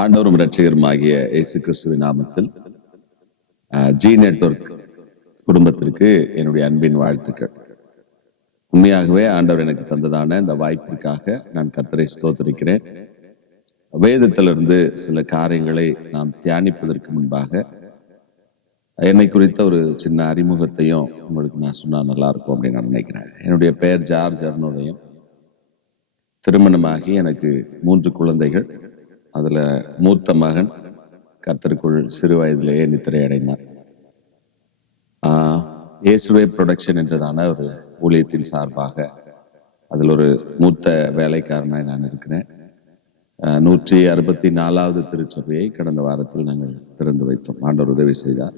ஆண்டவரும் இரட்சகருமாகிய இயேசு கிறிஸ்துவின் நாமத்தில் ஜி நெட்வொர்க் குடும்பத்திற்கு என்னுடைய அன்பின் வாழ்த்துக்கள். உண்மையாகவே ஆண்டவர் எனக்கு தந்ததான இந்த வாய்ப்பிற்காக நான் கர்த்தரை ஸ்தோத்திரிக்கிறேன். வேதத்திலிருந்து சில காரியங்களை நாம் தியானிப்பதற்கு முன்பாக என்னை குறித்த ஒரு சின்ன அறிமுகத்தையும் உங்களுக்கு நான் சொன்னா நல்லா இருக்கும் அப்படின்னு நான் நினைக்கிறேன். என்னுடைய பெயர் ஜார்ஜ் அருணோதயம். திருமணமாகி எனக்கு 3 குழந்தைகள். அதுல மூத்த மகன் கர்த்தருக்குள் சிறு வயதிலேயே நித்திரை அடைந்தார். இயேசுவே ப்ரொடக்ஷன் என்றதான ஒரு ஊழியத்தின் சார்பாக அதில் ஒரு மூத்த வேலைக்காரனாய் நான் இருக்கிறேன். 164வது திருச்சபையை கடந்த வாரத்தில் நாங்கள் திறந்து வைத்தோம். ஆண்டவர் உதவி செய்தார்.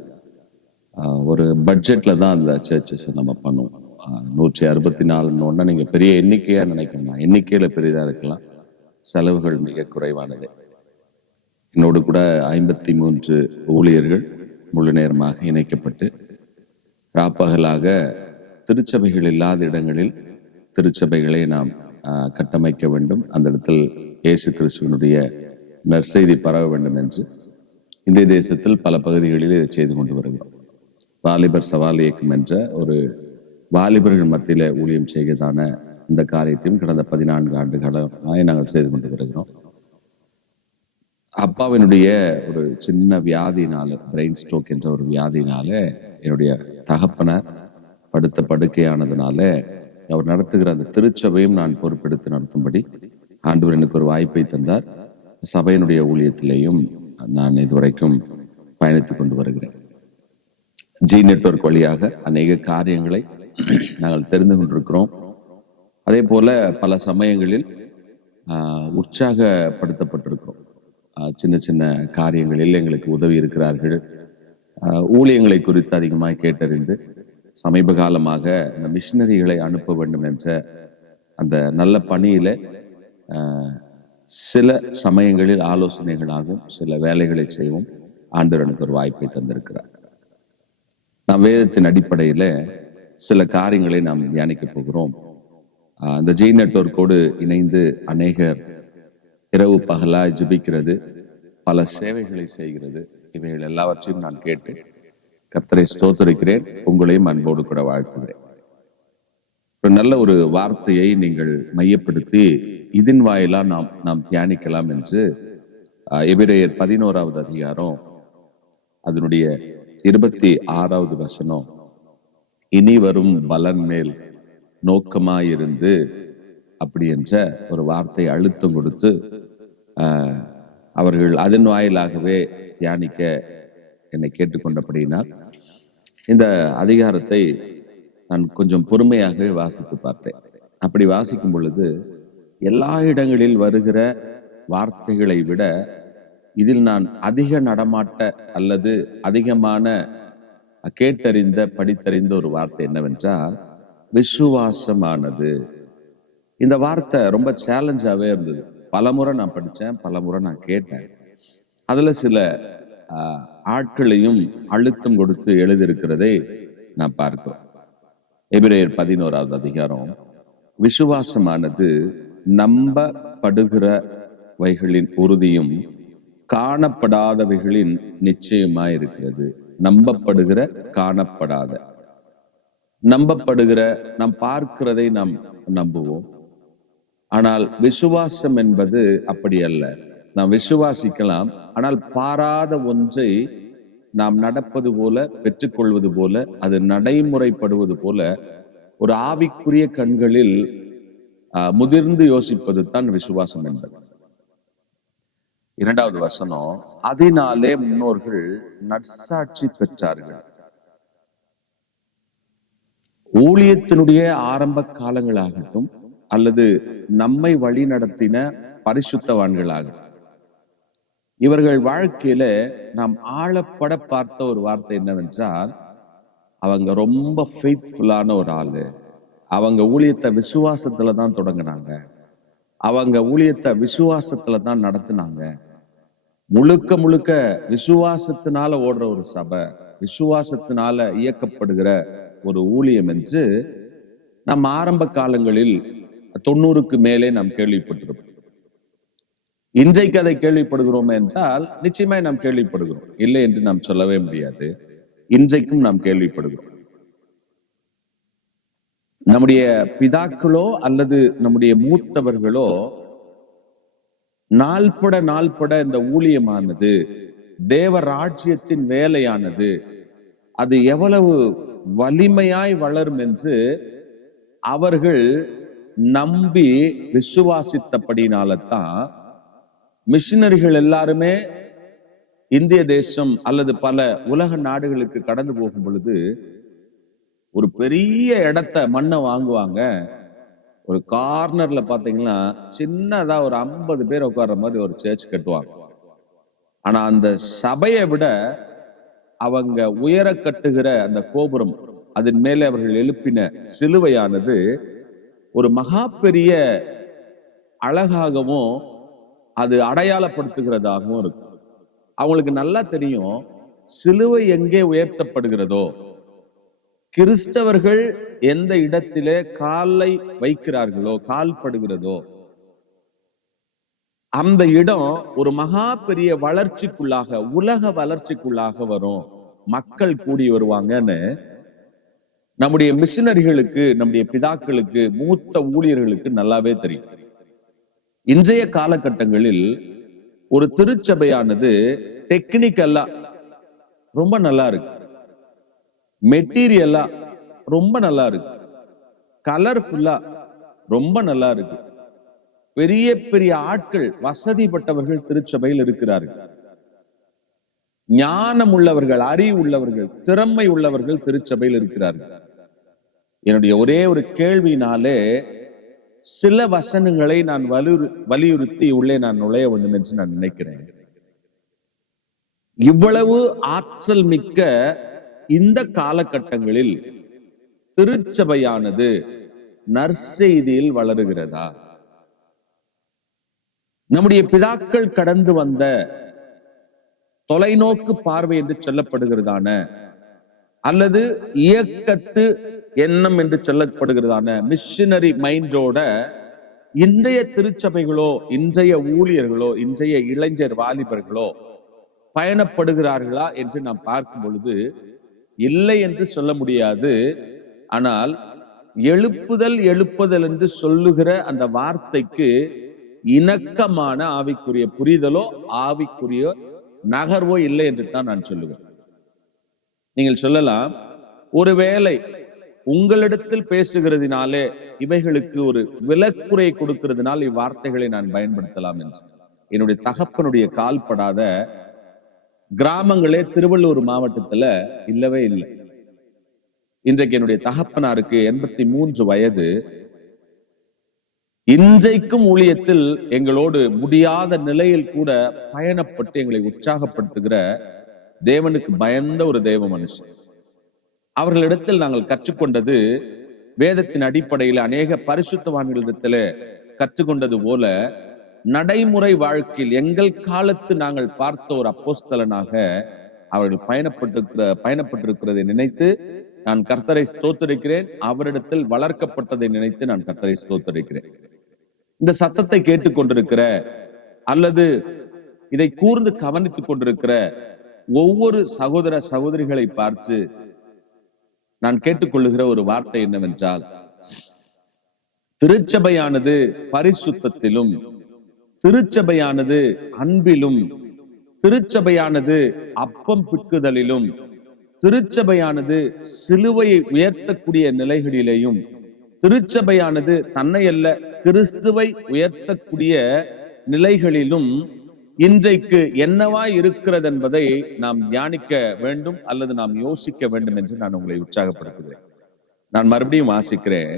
ஒரு பட்ஜெட்ல தான் அந்த சர்ச்சஸ் நம்ம பண்ணுவோம். 164 நீங்க பெரிய எண்ணிக்கையா நினைக்கணும். எண்ணிக்கையில பெரிதா இருக்கலாம், செலவுகள் மிக குறைவானது. என்னோடு கூட 53 ஊழியர்கள் முழு நேரமாக இணைக்கப்பட்டு ராப்பகலாக திருச்சபைகள் இல்லாத இடங்களில் திருச்சபைகளை நாம் கட்டமைக்க வேண்டும். அந்த இடத்தில் இயேசு கிறிஸ்துவனுடைய நற்செய்தி பரவ வேண்டும் என்று இந்திய தேசத்தில் பல பகுதிகளில் இதை செய்து கொண்டு வருகிறோம். வாலிபர் சவால் இயக்கம் என்ற ஒரு வாலிபர்கள் மத்தியில ஊழியம் செய்வதான இந்த காரியத்தையும் கடந்த 14 ஆண்டுகளாக நாங்கள் செய்து கொண்டு வருகிறோம். அப்பாவினுடைய ஒரு சின்ன வியாதினால, பிரெயின் ஸ்ட்ரோக் என்ற ஒரு வியாதினால என்னுடைய தகப்பனார் படுத்த படுக்கையானதுனால அவர் நடத்துகிற அந்த திருச்சபையும் நான் பொறுப்பெடுத்து நடத்தும்படி ஆண்டவர் எனக்கு ஒரு வாய்ப்பை தந்தார். சபையினுடைய ஊழியத்திலேயும் நான் இதுவரைக்கும் பயணித்துக் கொண்டு வருகிறேன். ஜி நெட்வொர்க் வழியாக அநேக காரியங்களை நாங்கள் தெரிந்து கொண்டிருக்கிறோம். அதே போல பல சமயங்களில் உற்சாகப்படுத்தப்பட்டிருக்கிறோம். சின்ன சின்ன காரியங்களில் எங்களுக்கு உதவி இருக்கிறார்கள். ஊழியங்களை குறித்து அதிகமாக கேட்டறிந்து சமீப காலமாக இந்த மிஷினரிகளை அனுப்ப வேண்டும் என்ற அந்த நல்ல பணியில சில சமயங்களில் ஆலோசனைகளாகவும் சில வேலைகளை செய்வோம். ஆண்டவர் எனக்கு ஒரு வாய்ப்பை தந்திருக்கிறார். நாம் வேதத்தின் அடிப்படையில சில காரியங்களை நாம் தியானிக்க போகிறோம். அந்த ஜி நெட்வொர்க்கோடு இணைந்து அநேகர் இரவு பகலாய் ஜெபிக்கிறது, பல சேவைகளை செய்கிறது. இவைகள் எல்லாவற்றையும் நான் கேட்டு கர்த்தரை ஸ்தோத்திரிக்கிறேன். உங்களையும் அன்போடு கூட வாழ்த்துகிறேன். ஒரு நல்ல ஒரு வார்த்தையை நீங்கள் மையப்படுத்தி இதன் வாயிலா நாம் தியானிக்கலாம் என்று எபிரேயர் 11வது அதிகாரம் அதனுடைய 26வது வசனம், இனி வரும் பலன் மேல் நோக்கமாயிருந்து அப்படி என்ற ஒரு வார்த்தை அழுத்தம் கொடுத்து அவர்கள் அதன் வாயிலாகவே தியானிக்க என்னை கேட்டுக்கொண்டபடியினால் இந்த அதிகாரத்தை நான் கொஞ்சம் பொறுமையாகவே வாசித்து பார்த்தேன். அப்படி வாசிக்கும் பொழுது எல்லா இடங்களில் வருகிற வார்த்தைகளை விட இதில் நான் அதிக நடமாட்ட அல்லது அதிகமான கேட்டறிந்த படித்தறிந்த ஒரு வார்த்தை என்னவென்றால் விசுவாசமானது. இந்த வார்த்தை ரொம்ப சேலஞ்சாவே இருந்தது. பலமுறை நான் படித்தேன், பலமுறை நான் கேட்டேன். அதுல சில ஆட்களையும் அழுத்தம் கொடுத்து எழுதியிருக்கிறதை நான் பார்க்கிறோம். எபிரேயர் 11வது அதிகாரம், விசுவாசமானது நம்பப்படுகிறவைகளின் உறுதியும் காணப்படாதவைகளின் நிச்சயமாயிருக்கிறது. நம்பப்படுகிற, காணப்படாத. நம்பப்படுகிற, நாம் பார்க்கிறதை நாம் நம்புவோம். ஆனால் விசுவாசம் என்பது அப்படி அல்ல. நாம் விசுவாசிக்கலாம், ஆனால் பாராத ஒன்றை நாம் நடப்பது போல, பெற்றுக்கொள்வது போல, அது நடைமுறைப்படுவது போல ஒரு ஆவிக்குரிய கண்களில் முதிர்ந்து யோசிப்பது தான் விசுவாசம் என்பது. 2வது வசனம், அதனாலே முன்னோர்கள் நற்சாட்சி பெற்றார்கள். ஊழியத்தினுடைய ஆரம்ப காலங்களாகட்டும் அல்லது நம்மை வழி நடத்தின பரிசுத்தவான்களாக இவர்கள் வாழ்க்கையில நாம் ஆழப்பட பார்த்த ஒரு வார்த்தை என்னவென்றால், அவங்க ரொம்ப ஃபெய்த்ஃபுல்லான ஒரு ஆளு. அவங்க ஊழியத்தை விசுவாசத்துல தான் தொடங்கினாங்க. அவங்க ஊழியத்தை விசுவாசத்துல தான் நடத்தினாங்க. முழுக்க முழுக்க விசுவாசத்தினால ஓடுற ஒரு சபை, விசுவாசத்தினால இயக்கப்படுகிற ஒரு ஊழியம் என்று நம் ஆரம்ப காலங்களில் 90க்கு மேலே நாம் கேள்விப்பட்டிருப்போம். இன்றைக்கு அதை கேள்விப்படுகிறோம் என்றால் நிச்சயமாய் நாம் கேள்விப்படுகிறோம், இல்லை என்று நாம் சொல்லவே முடியாது. இன்றைக்கும் நாம் கேள்விப்படுகிறோம். நம்முடைய பிதாக்களோ அல்லது நம்முடைய மூத்தவர்களோ நாள்பட இந்த ஊழியமானது, தேவ ராஜ்யத்தின் வேலையானது அது எவ்வளவு வலிமையாய் வளரும் என்று அவர்கள் நம்பி விசுவாசித்தபடினால்தான் மிஷினரிகள் எல்லாருமே இந்திய தேசம் அல்லது பல உலக நாடுகளுக்கு கடந்து போகும் பொழுது ஒரு பெரிய இடத்த மண்ணை வாங்குவாங்க. ஒரு கார்னர்ல பாத்தீங்கன்னா சின்னதா ஒரு 50 பேர் உட்கார்ற மாதிரி ஒரு சர்ச் கட்டுவாங்க. ஆனா அந்த சபையை விட அவங்க உயர கட்டுகிற அந்த கோபுரம், அதன் மேலே அவர்கள் எழுப்பின சிலுவையானது ஒரு மகா பெரிய அழகாகவும் அது அடையாளப்படுத்துகிறதாகவும் இருக்கும். அவங்களுக்கு நல்லா தெரியும், சிலுவை எங்கே உயர்த்தப்படுகிறதோ, கிறிஸ்தவர்கள் எந்த இடத்திலே காலை வைக்கிறார்களோ, கால் படுகிறதோ, அந்த இடம் ஒரு மகா பெரிய வளர்ச்சிக்குள்ளாக, உலக வளர்ச்சிக்குள்ளாக வரும், மக்கள் கூடி வருவாங்கன்னு நம்முடைய மிஷினரிகளுக்கு, நம்முடைய பிதாக்களுக்கு, மூத்த ஊழியர்களுக்கு நல்லாவே தெரியும். இன்றைய காலகட்டங்களில் ஒரு திருச்சபையானது டெக்னிக்கலா ரொம்ப நல்லா இருக்கு, மெட்டீரியலா ரொம்ப நல்லா இருக்கு, கலர்ஃபுல்லா ரொம்ப நல்லா இருக்கு, பெரிய பெரிய ஆட்கள், வசதிப்பட்டவர்கள் திருச்சபையில் இருக்கிறார்கள், ஞானம் உள்ளவர்கள், அறிவு உள்ளவர்கள், திறமை உள்ளவர்கள் திருச்சபையில் இருக்கிறார்கள். என்னுடைய ஒரே ஒரு கேள்வினாலே சில வசனங்களை நான் வலியுறுத்தி உள்ளே நான் நுழைய வேண்டும் என்று நான் நினைக்கிறேன். இவ்வளவு ஆற்றல் மிக்க இந்த காலகட்டங்களில் திருச்சபையானது நற்செய்தியில் வளருகிறதா? நம்முடைய பிதாக்கள் கடந்து வந்த தொலைநோக்கு பார்வை என்று சொல்லப்படுகிறதான அல்லது இயக்கத்து எண்ணம் என்று சொல்லப்படுகிறதான மிஷினரி மைண்டோட இன்றைய திருச்சபைகளோ, இன்றைய ஊழியர்களோ, இன்றைய இளைஞர் வாலிபர்களோ பயணப்படுகிறார்களா என்று நாம் பார்க்கும் பொழுது இல்லை என்று சொல்ல முடியாது. ஆனால் எழுப்புதல் என்று சொல்லுகிற அந்த வார்த்தைக்கு இணக்கமான ஆவிக்குரிய புரிதலோ ஆவிக்குரிய நகர்வோ இல்லை என்று தான் நான் சொல்லுவேன். நீங்கள் சொல்லலாம், ஒருவேளை உங்களிடத்தில் பேசுகிறதுனாலே இவைகளுக்கு ஒரு விலக்குறை கொடுக்கிறதுனால் இவ்வார்த்தைகளை நான் பயன்படுத்தலாம் என்று. என்னுடைய தகப்பனுடைய கால்படாத கிராமங்களே திருவள்ளூர் மாவட்டத்துல இல்லவே இல்லை. இன்றைக்கு என்னுடைய தகப்பனாருக்கு 83 வயது. இன்றைக்கும் ஊழியத்தில் எங்களோடு முடியாத நிலையில் கூட பயணப்பட்டு எங்களை உற்சாகப்படுத்துகிற தேவனுக்கு பயந்த ஒரு தேவ மனுஷன். அவர்களிடத்தில் நாங்கள் கற்றுக்கொண்டது வேதத்தின் அடிப்படையில் அநேக பரிசுத்தவான்களிடத்தில் கற்றுக்கொண்டது போல நடைமுறை வாழ்க்கையில் எங்கள் காலத்து நாங்கள் பார்த்த ஒரு அப்போஸ்தலனாக அவர்கள் பயணப்பட்டிருக்கிறதை நினைத்து நான் கர்த்தரை ஸ்தோத்தரிக்கிறேன். அவரிடத்தில் வளர்க்கப்பட்டதை நினைத்து நான் கர்த்தரை ஸ்தோத்தரிக்கிறேன். இந்த சத்தத்தை கேட்டுக்கொண்டிருக்கிற அல்லது இதை கூர்ந்து கவனித்துக் கொண்டிருக்கிற ஒவ்வொரு சகோதர சகோதரிகளை பார்த்து நான் கேட்டுக்கொள்ளுகிற ஒரு வார்த்தை என்னவென்றால், திருச்சபையானது பரிசுத்தத்திலும், திருச்சபையானது அன்பிலும், திருச்சபையானது அப்பம் பிக்குதலிலும், திருச்சபையானது சிலுவையை உயர்த்தக்கூடிய நிலைகளிலேயும், திருச்சபையானது தன்னை அல்ல கிறிஸ்துவை உயர்த்தக்கூடிய நிலைகளிலும் இன்றைக்கு என்னவாய் இருக்கிறது என்பதை நாம் தியானிக்க வேண்டும் அல்லது நாம் யோசிக்க வேண்டும் என்று நான் உங்களை உற்சாகப்படுத்துகிறேன். நான் மறுபடியும் வாசிக்கிறேன்.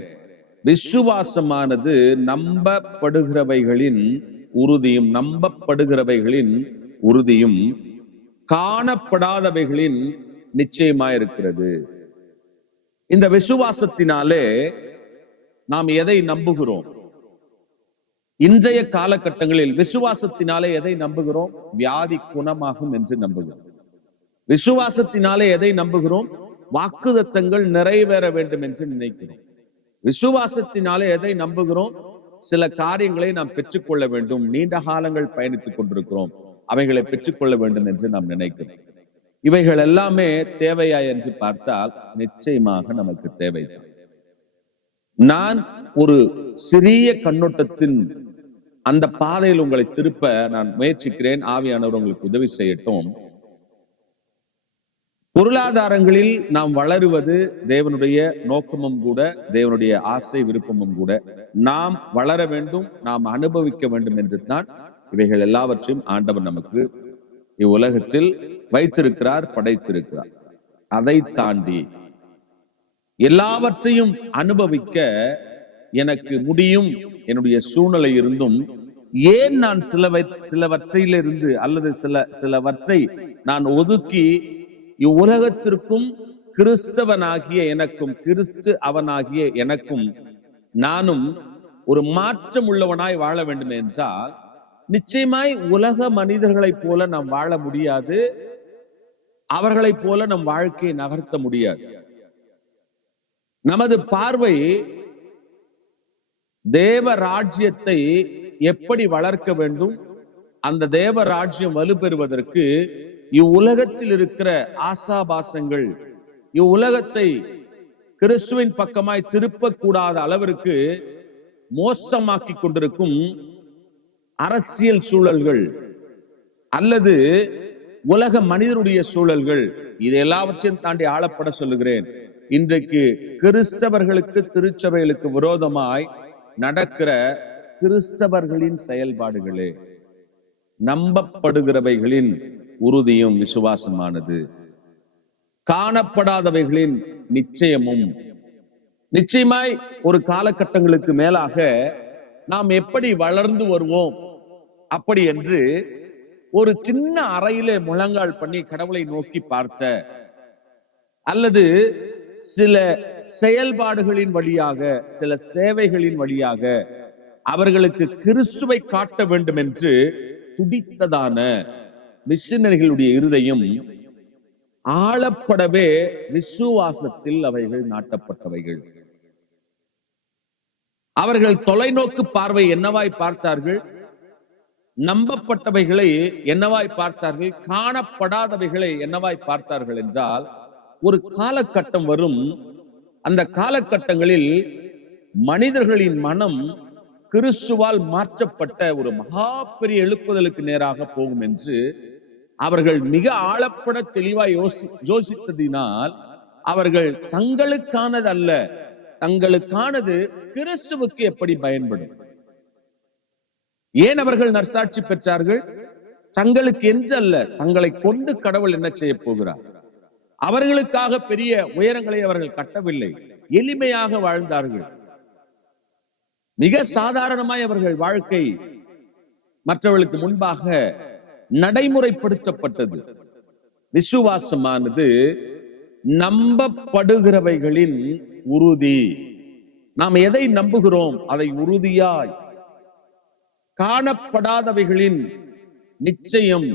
விசுவாசமானது நம்பப்படுகிறவைகளின் உறுதியும், நம்பப்படுகிறவைகளின் உறுதியும், காணப்படாதவைகளின் நிச்சயமாயிருக்கிறது. இந்த விசுவாசத்தினாலே நாம் எதை நம்புகிறோம்? இன்றைய காலகட்டங்களில் விசுவாசத்தினாலே எதை நம்புகிறோம்? வியாதி குணமாகும் என்று நம்புகிறோம். விசுவாசத்தினாலே எதை நம்புகிறோம்? வாக்குத்தத்தங்கள் நிறைவேற வேண்டும் என்று நினைக்கிறோம். விசுவாசத்தினாலே எதை நம்புகிறோம்? சில காரியங்களை நாம் பெற்றுக்கொள்ள வேண்டும். நீண்ட காலங்கள் பயணித்துக் கொண்டிருக்கிறோம், அவைகளை பெற்றுக்கொள்ள வேண்டும் என்று நாம் நினைக்கிறோம். இவைகள் எல்லாமே தேவையா என்று பார்த்தால் நிச்சயமாக நமக்கு தேவைதான். நான் ஒரு சிறிய கண்ணோட்டத்தின் அந்த பாதையில் உங்களை திருப்ப நான் முயற்சிக்கிறேன். ஆவியானவர் உங்களுக்கு உதவி செய்யட்டும். பொருளாதாரங்களில் நாம் வளருவது தேவனுடைய நோக்கமும் கூட, தேவனுடைய ஆசை விருப்பமும் கூட. நாம் வளர வேண்டும், நாம் அனுபவிக்க வேண்டும் என்று தான் இவைகள் எல்லாவற்றையும் ஆண்டவர் நமக்கு இவ்வுலகத்தில் வைத்திருக்கிறார், படைத்திருக்கிறார். அதை தாண்டி எல்லாவற்றையும் அனுபவிக்க எனக்கு முடியும் என்னுடைய சூழ்நிலை இருந்தும், ஏன் நான் சிலவற்றையிலிருந்து அல்லது சிலவற்றை நான் ஒதுக்கி இவ்வுலகத்திற்கும் கிறிஸ்தவனாகிய எனக்கும், கிறிஸ்து அவனாகிய எனக்கும் நானும் ஒரு மாற்றம் உள்ளவனாய் வாழ வேண்டும் என்றால், நிச்சயமாய் உலக மனிதர்களைப் போல நாம் வாழ முடியாது. அவர்களைப் போல நம் வாழ்க்கையை நகர்த்த முடியாது. நமது பார்வை தேவ ராஜ்யத்தை எப்படி வளர்க்க வேண்டும், அந்த தேவ ராஜ்யம் வலுப்பெறுவதற்கு இவ்வுலகத்தில் இருக்கிற ஆசாபாசங்கள், இவ்வுலகத்தை கிறிஸ்துவின் பக்கமாய் திருப்பக்கூடாத அளவிற்கு மோசமாக்கி கொண்டிருக்கும் அரசியல் சூழல்கள் அல்லது உலக மனிதனுடைய சூழல்கள், இது எல்லாவற்றையும் தாண்டி ஆளப்பட சொல்லுகிறேன். இன்றைக்கு கிறிஸ்தவர்களுக்கு, திருச்சபைகளுக்கு விரோதமாய் நடக்கிற கிறிஸ்தவர்களின் செயல்பாடுகளே நம்பப்படுகிறவைகளின் உறுதியும் விசுவாசமானது, காணப்படாதவைகளின் நிச்சயமும். நிச்சயமாய் ஒரு காலகட்டங்களுக்கு மேலாக நாம் எப்படி வளர்ந்து வருவோம் அப்படி என்று ஒரு சின்ன அறையிலே முழங்கால் பண்ணி கடவுளை நோக்கி பார்த்த, அல்லது சில செயல்பாடுகளின் வழியாக, சில சேவைகளின் வழியாக அவர்களுக்கு கிறிஸ்துவை காட்ட வேண்டும் என்று துடித்ததான மிஷனரிகளுடைய இருதயம் ஆளப்படவே விசுவாசத்தில் அவைகள் நாட்டப்பட்டவைகள். அவர்கள் தொலைநோக்கு பார்வை என்னவாய் பார்த்தார்கள்? நம்பப்பட்டவைகளை என்னவாய் பார்த்தார்கள்? காணப்படாதவைகளை என்னவாய் பார்த்தார்கள் என்றால், ஒரு காலகட்டம் வரும், அந்த காலகட்டங்களில் மனிதர்களின் மனம் கிறிஸ்துவால் மாற்றப்பட்ட ஒரு மகா பெரிய எழுப்புதலுக்கு நேராக போகும் என்று அவர்கள் மிக ஆழப்பட தெளிவாய் யோசித்ததினால், அவர்கள் தங்களுக்கானது அல்ல, தங்களுக்கானது கிறிஸ்துவுக்கு எப்படி பயன்படும். ஏன் அவர்கள் நற்சாட்சி பெற்றார்கள்? தங்களுக்கு என்று அல்ல, தங்களை கொண்டு கடவுள் என்ன செய்ய போகிறார். அவர்களுக்காக பெரிய உயரங்களை அவர்கள் கட்டவில்லை, எளிமையாக வாழ்ந்தார்கள். மிக சாதாரணமாய் அவர்கள் வாழ்க்கை மற்றவர்களுக்கு முன்பாக நடைமுறைப்படுத்தப்பட்டது. விசுவாசமானது நம்பப்படுகிறவைகளின் உறுதி. நாம் எதை நம்புகிறோம் அதை உறுதியாய், காணப்படாதவைகளின் நிச்சயம்.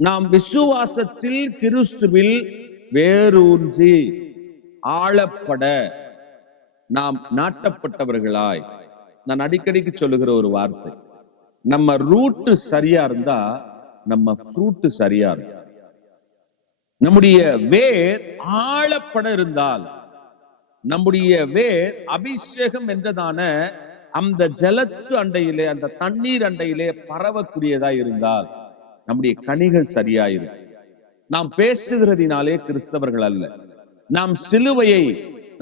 நாம் விசுவாசத்தில் கிறிஸ்துவில் வேரூன்றி ஆளப்பட நாம் நாட்டப்பட்டவர்களாய். நான் அடிக்கடிக்கு சொல்லுகிற ஒரு வார்த்தை, நம்ம ரூட் சரியா இருந்தா நம்ம ஃப்ரூட் சரியா இருக்கும். நம்முடைய வேர் ஆளப்பட இருந்தால், நம்முடைய வேர் அபிஷேகம் என்றதான அந்த ஜலத்து அண்டையிலே, அந்த தண்ணீர் அண்டையிலே பரவக்கூடியதா இருந்தால் நம்முடைய கனிகள் சரியாயிருக்கும். நாம் பேசுகிறதினாலே கிறிஸ்தவர்கள் அல்ல. நாம் சிலுவையை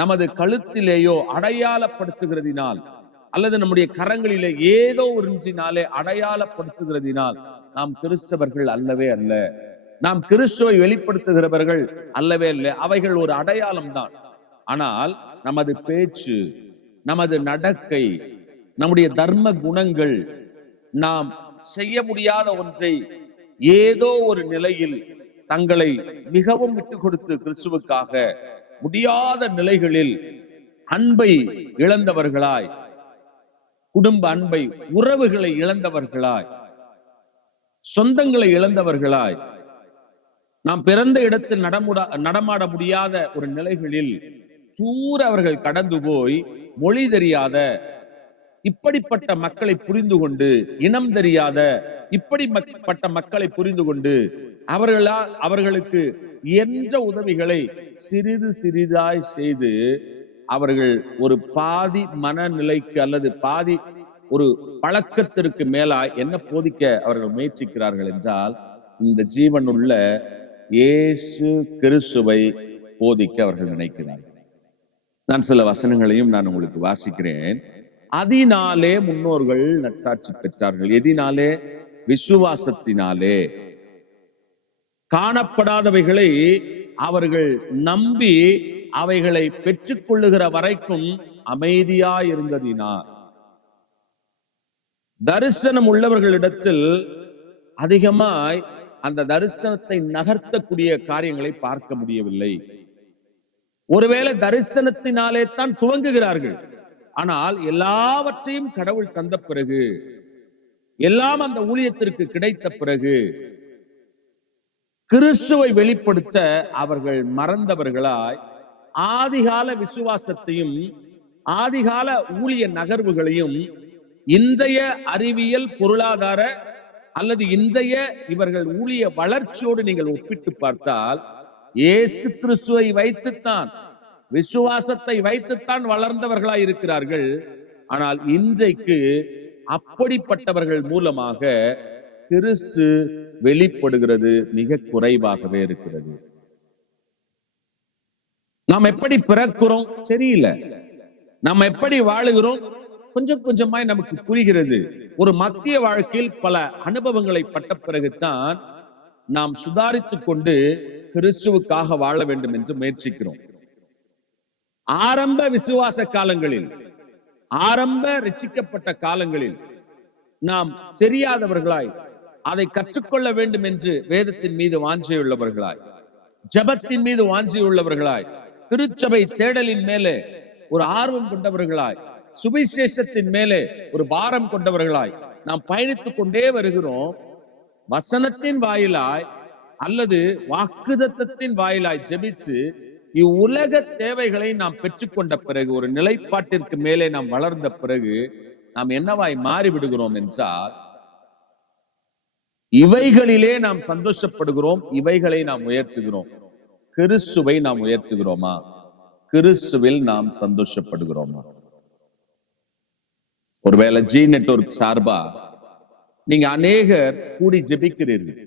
நமது கழுத்திலேயோ அடையாளப்படுத்துகிறதினால், அல்லது நம்முடைய கரங்களிலே ஏதோ ஒன்றினாலே அடையாளப்படுத்துகிறதினால் நாம் கிறிஸ்தவர்கள் அல்லவே அல்ல. நாம் கிறிஸ்துவை வெளிப்படுத்துகிறவர்கள் அல்லவே அல்ல. அவைகள் ஒரு அடையாளம் தான். ஆனால் நமது பேச்சு, நமது நடக்கை, நம்முடைய தர்ம குணங்கள், நாம் செய்ய முடியாத ஒன்றை ஏதோ ஒரு நிலையில் தங்களை மிகவும் விட்டுக் கொடுத்து கிறிஸ்துவுக்காக முடியாத நிலைகளில் அன்பை இழந்தவர்களாய், குடும்ப அன்பை, உறவுகளை இழந்தவர்களாய், சொந்தங்களை இழந்தவர்களாய், நாம் பிறந்த இடத்தில் நடமாட முடியாத ஒரு நிலைகளில் தூர அவர்கள் கடந்து போய், மொழி தெரியாத, இப்படிப்பட்ட மக்களை புரிந்து கொண்டு, இனம் தெரியாத இப்படிப்பட்ட மக்களை புரிந்து கொண்டு அவர்களுக்கு என்ற உதவிகளை சிறிது சிறிதாய் செய்து அவர்கள் ஒரு பாதி மனநிலைக்கு அல்லது பாதி ஒரு பழக்கத்திற்கு மேலாய் என்ன போதிக்க அவர்கள் முயற்சிக்கிறார்கள் என்றால், இந்த ஜீவனுள்ள இயேசு கிறிஸ்துவை போதிக்க அவர்கள் நினைக்கிறார்கள். நான் சில வசனங்களையும் நான் உங்களுக்கு வாசிக்கிறேன். அதனாலே முன்னோர்கள் நற்சாட்சி பெற்றார்கள். எதினாலே? விசுவாசத்தினாலே. காணப்படாதவைகளை அவர்கள் நம்பி அவைகளை பெற்றுக் கொள்ளுகிற வரைக்கும் அமைதியாயிருந்ததினார். தரிசனம் உள்ளவர்களிடத்தில் அதிகமாய் அந்த தரிசனத்தை நகர்த்தக்கூடிய காரியங்களை பார்க்க முடியவில்லை. ஒருவேளை தரிசனத்தினாலே தான் துவங்குகிறார்கள். ஆனால் எல்லாவற்றையும் கடவுள் தந்த பிறகு, எல்லாம் அந்த ஊழியத்திற்கு கிடைத்த பிறகு கிறிஸ்துவை வெளிப்படுத்த அவர்கள் மறந்தவர்களாய் ஆதிகால விசுவாசத்தையும் ஆதிகால ஊழிய நகர்வுகளையும் இன்றைய அறிவியல் பொருளாதார அல்லது இன்றைய இவர்கள் ஊழிய வளர்ச்சியோடு நீங்கள் ஒப்பிட்டு பார்த்தால், இயேசு கிறிஸ்துவை வைத்துத்தான், விசுவாசத்தை வைத்துத்தான் வளர்ந்தவர்களாய் இருக்கிறார்கள். ஆனால் இன்றைக்கு அப்படிப்பட்டவர்கள் மூலமாக கிறிஸ்து வெளிப்படுகிறது மிக குறைவாகவே இருக்கிறது. நாம் எப்படி பிறக்கிறோம் சரியில்லை, நாம் எப்படி வாழுகிறோம் கொஞ்சம் கொஞ்சமாய் நமக்கு புரிகிறது. ஒரு மத்திய வாழ்க்கையில் பல அனுபவங்களை பட்ட பிறகுதான் நாம் சுதாரித்துக் கொண்டு கிறிஸ்துவுக்காக வாழ வேண்டும் என்று முயற்சிக்கிறோம். ஆரம்ப விசுவாச காலங்களில், ஆரம்ப ரட்சிக்கப்பட்ட காலங்களில் நாம் தெரியாதவர்களாய் அதை கற்றுக்கொள்ள வேண்டும் என்று வேதத்தின் மீது வாஞ்சையுள்ளவர்களாய், ஜெபத்தின் மீது வாஞ்சையுள்ளவர்களாய், திருச்சபை தேடலின் மேலே ஒரு ஆர்வம் கொண்டவர்களாய், சுவிசேஷத்தின் மேலே ஒரு பாரம் கொண்டவர்களாய் நாம் பயணித்துக் கொண்டே வருகிறோம். வசனத்தின் வாயிலாய் அல்லது வாக்குதத்தத்தின் வாயிலாய் ஜெபித்து இவ்வுலக தேவைகளை நாம் பெற்றுக்கொண்ட பிறகு, ஒரு நிலைப்பாட்டிற்கு மேலே நாம் வளர்ந்த பிறகு நாம் என்னவாய் மாறிவிடுகிறோம் என்றால், இவைகளிலே நாம் சந்தோஷப்படுகிறோம், இவைகளை நாம் உயர்த்துகிறோம். கிறிஸ்துவை நாம் உயர்த்துகிறோமா? கிறிஸ்துவில் நாம் சந்தோஷப்படுகிறோமா? ஒருவேளை ஜி நெட்வொர்க் சார்பா நீங்க அநேகர் கூடி ஜெபிக்கிறீர்கள்,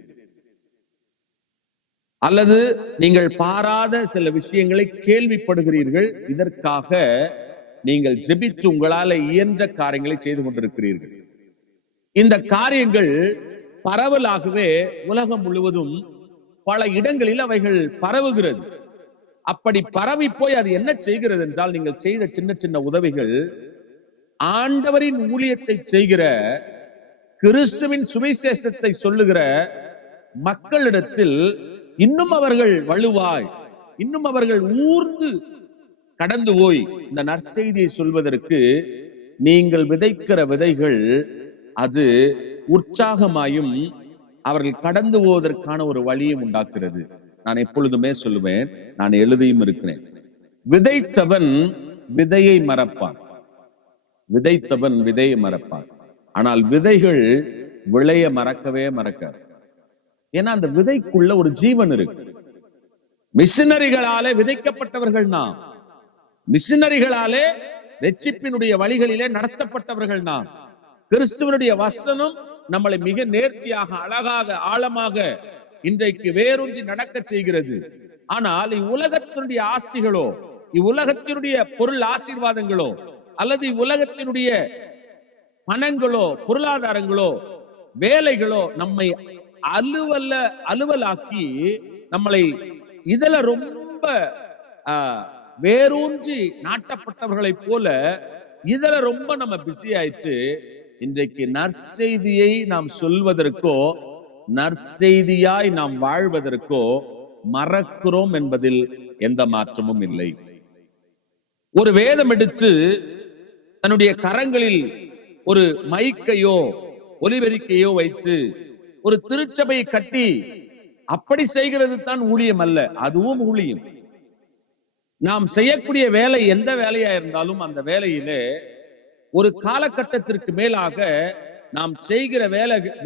அல்லது நீங்கள் பாராத சில விஷயங்களை கேள்விப்படுகிறீர்கள். இதற்காக நீங்கள் ஜெபித்து உங்களால இயன்ற காரியங்களை செய்து கொண்டிருக்கிறீர்கள். இந்த காரியங்கள் பரவலாகவே உலகம் முழுவதும் பல இடங்களில் அவைகள் பரவுகிறது. அப்படி பரவி போய் அது என்ன செய்கிறது என்றால், நீங்கள் செய்த சின்ன சின்ன உதவிகள் ஆண்டவரின் ஊழியத்தை செய்கிற, கிறிஸ்துவின் சுவிசேஷத்தை சொல்லுகிற மக்களிடத்தில் இன்னும் அவர்கள் வலுவாய், இன்னும் அவர்கள் ஊர்ந்து கடந்து போய் இந்த நற்செய்தியை சொல்வதற்கு நீங்கள் விதைக்கிற விதைகள் அது உற்சாகமாயும் அவர்கள் கடந்து போவதற்கான ஒரு வழியும் உண்டாக்குறது. நான் எப்பொழுதுமே சொல்லுவேன், நான் எழுதியும் இருக்கிறேன், விதைத்தவன் விதையை மறப்பான், விதைத்தவன் விதையை மறப்பான். ஆனால் விதைகள் விளைய மறக்கவே மறக்காது. ஏன்னா அந்த விதைக்குள்ள ஒரு ஜீவன் இருக்கு. மிஷனரிகளாலே விதைக்கப்பட்டவர்கள் நாம், மிஷனரிகளாலே ரட்சிப்பினுடைய வழிகளிலே நடத்தப்பட்டவர்கள் நாம். கிறிஸ்துவனுடைய வசனம் நம்மளை மிக நேர்த்தியாக, அழகாக, ஆழமாக இன்றைக்கு வேரூன்றி நடக்க செய்கிறது. ஆனால் இவ்வுலகத்தினுடைய ஆசிகளோ, இவ்வுலகத்தினுடைய பொருள் ஆசீர்வாதங்களோ, அல்லது இவ்வுலகத்தினுடைய பணங்களோ, பொருளாதாரங்களோ, வேலைகளோ நம்மை அலுவலாக்கி நம்மளை இதுல ரொம்ப வேரூன்றி நாட்டப்பட்டவர்களை போல இதுல ரொம்ப நம்ம பிஸி ஆயிடுச்சு. இன்றைக்கு நற்செய்தியை நாம் சொல்வதற்கோ, நற்செய்தியாய் நாம் வாழ்வதற்கோ மறக்கிறோம் என்பதில் எந்த மாற்றமும் இல்லை. ஒரு வேதம் எடுத்து தன்னுடைய கரங்களில் ஒரு மைக்கையோ ஒலிபெருக்கையோ வைத்து ஒரு திருச்சபையை கட்டி அப்படி செய்கிறது தான் ஊழியம் அல்ல, அதுவும் ஊழியம். நாம் செய்யக்கூடிய வேலை எந்த வேலையா இருந்தாலும் அந்த வேலையிலே ஒரு காலகட்டத்திற்கு மேலாக நாம் செய்கிற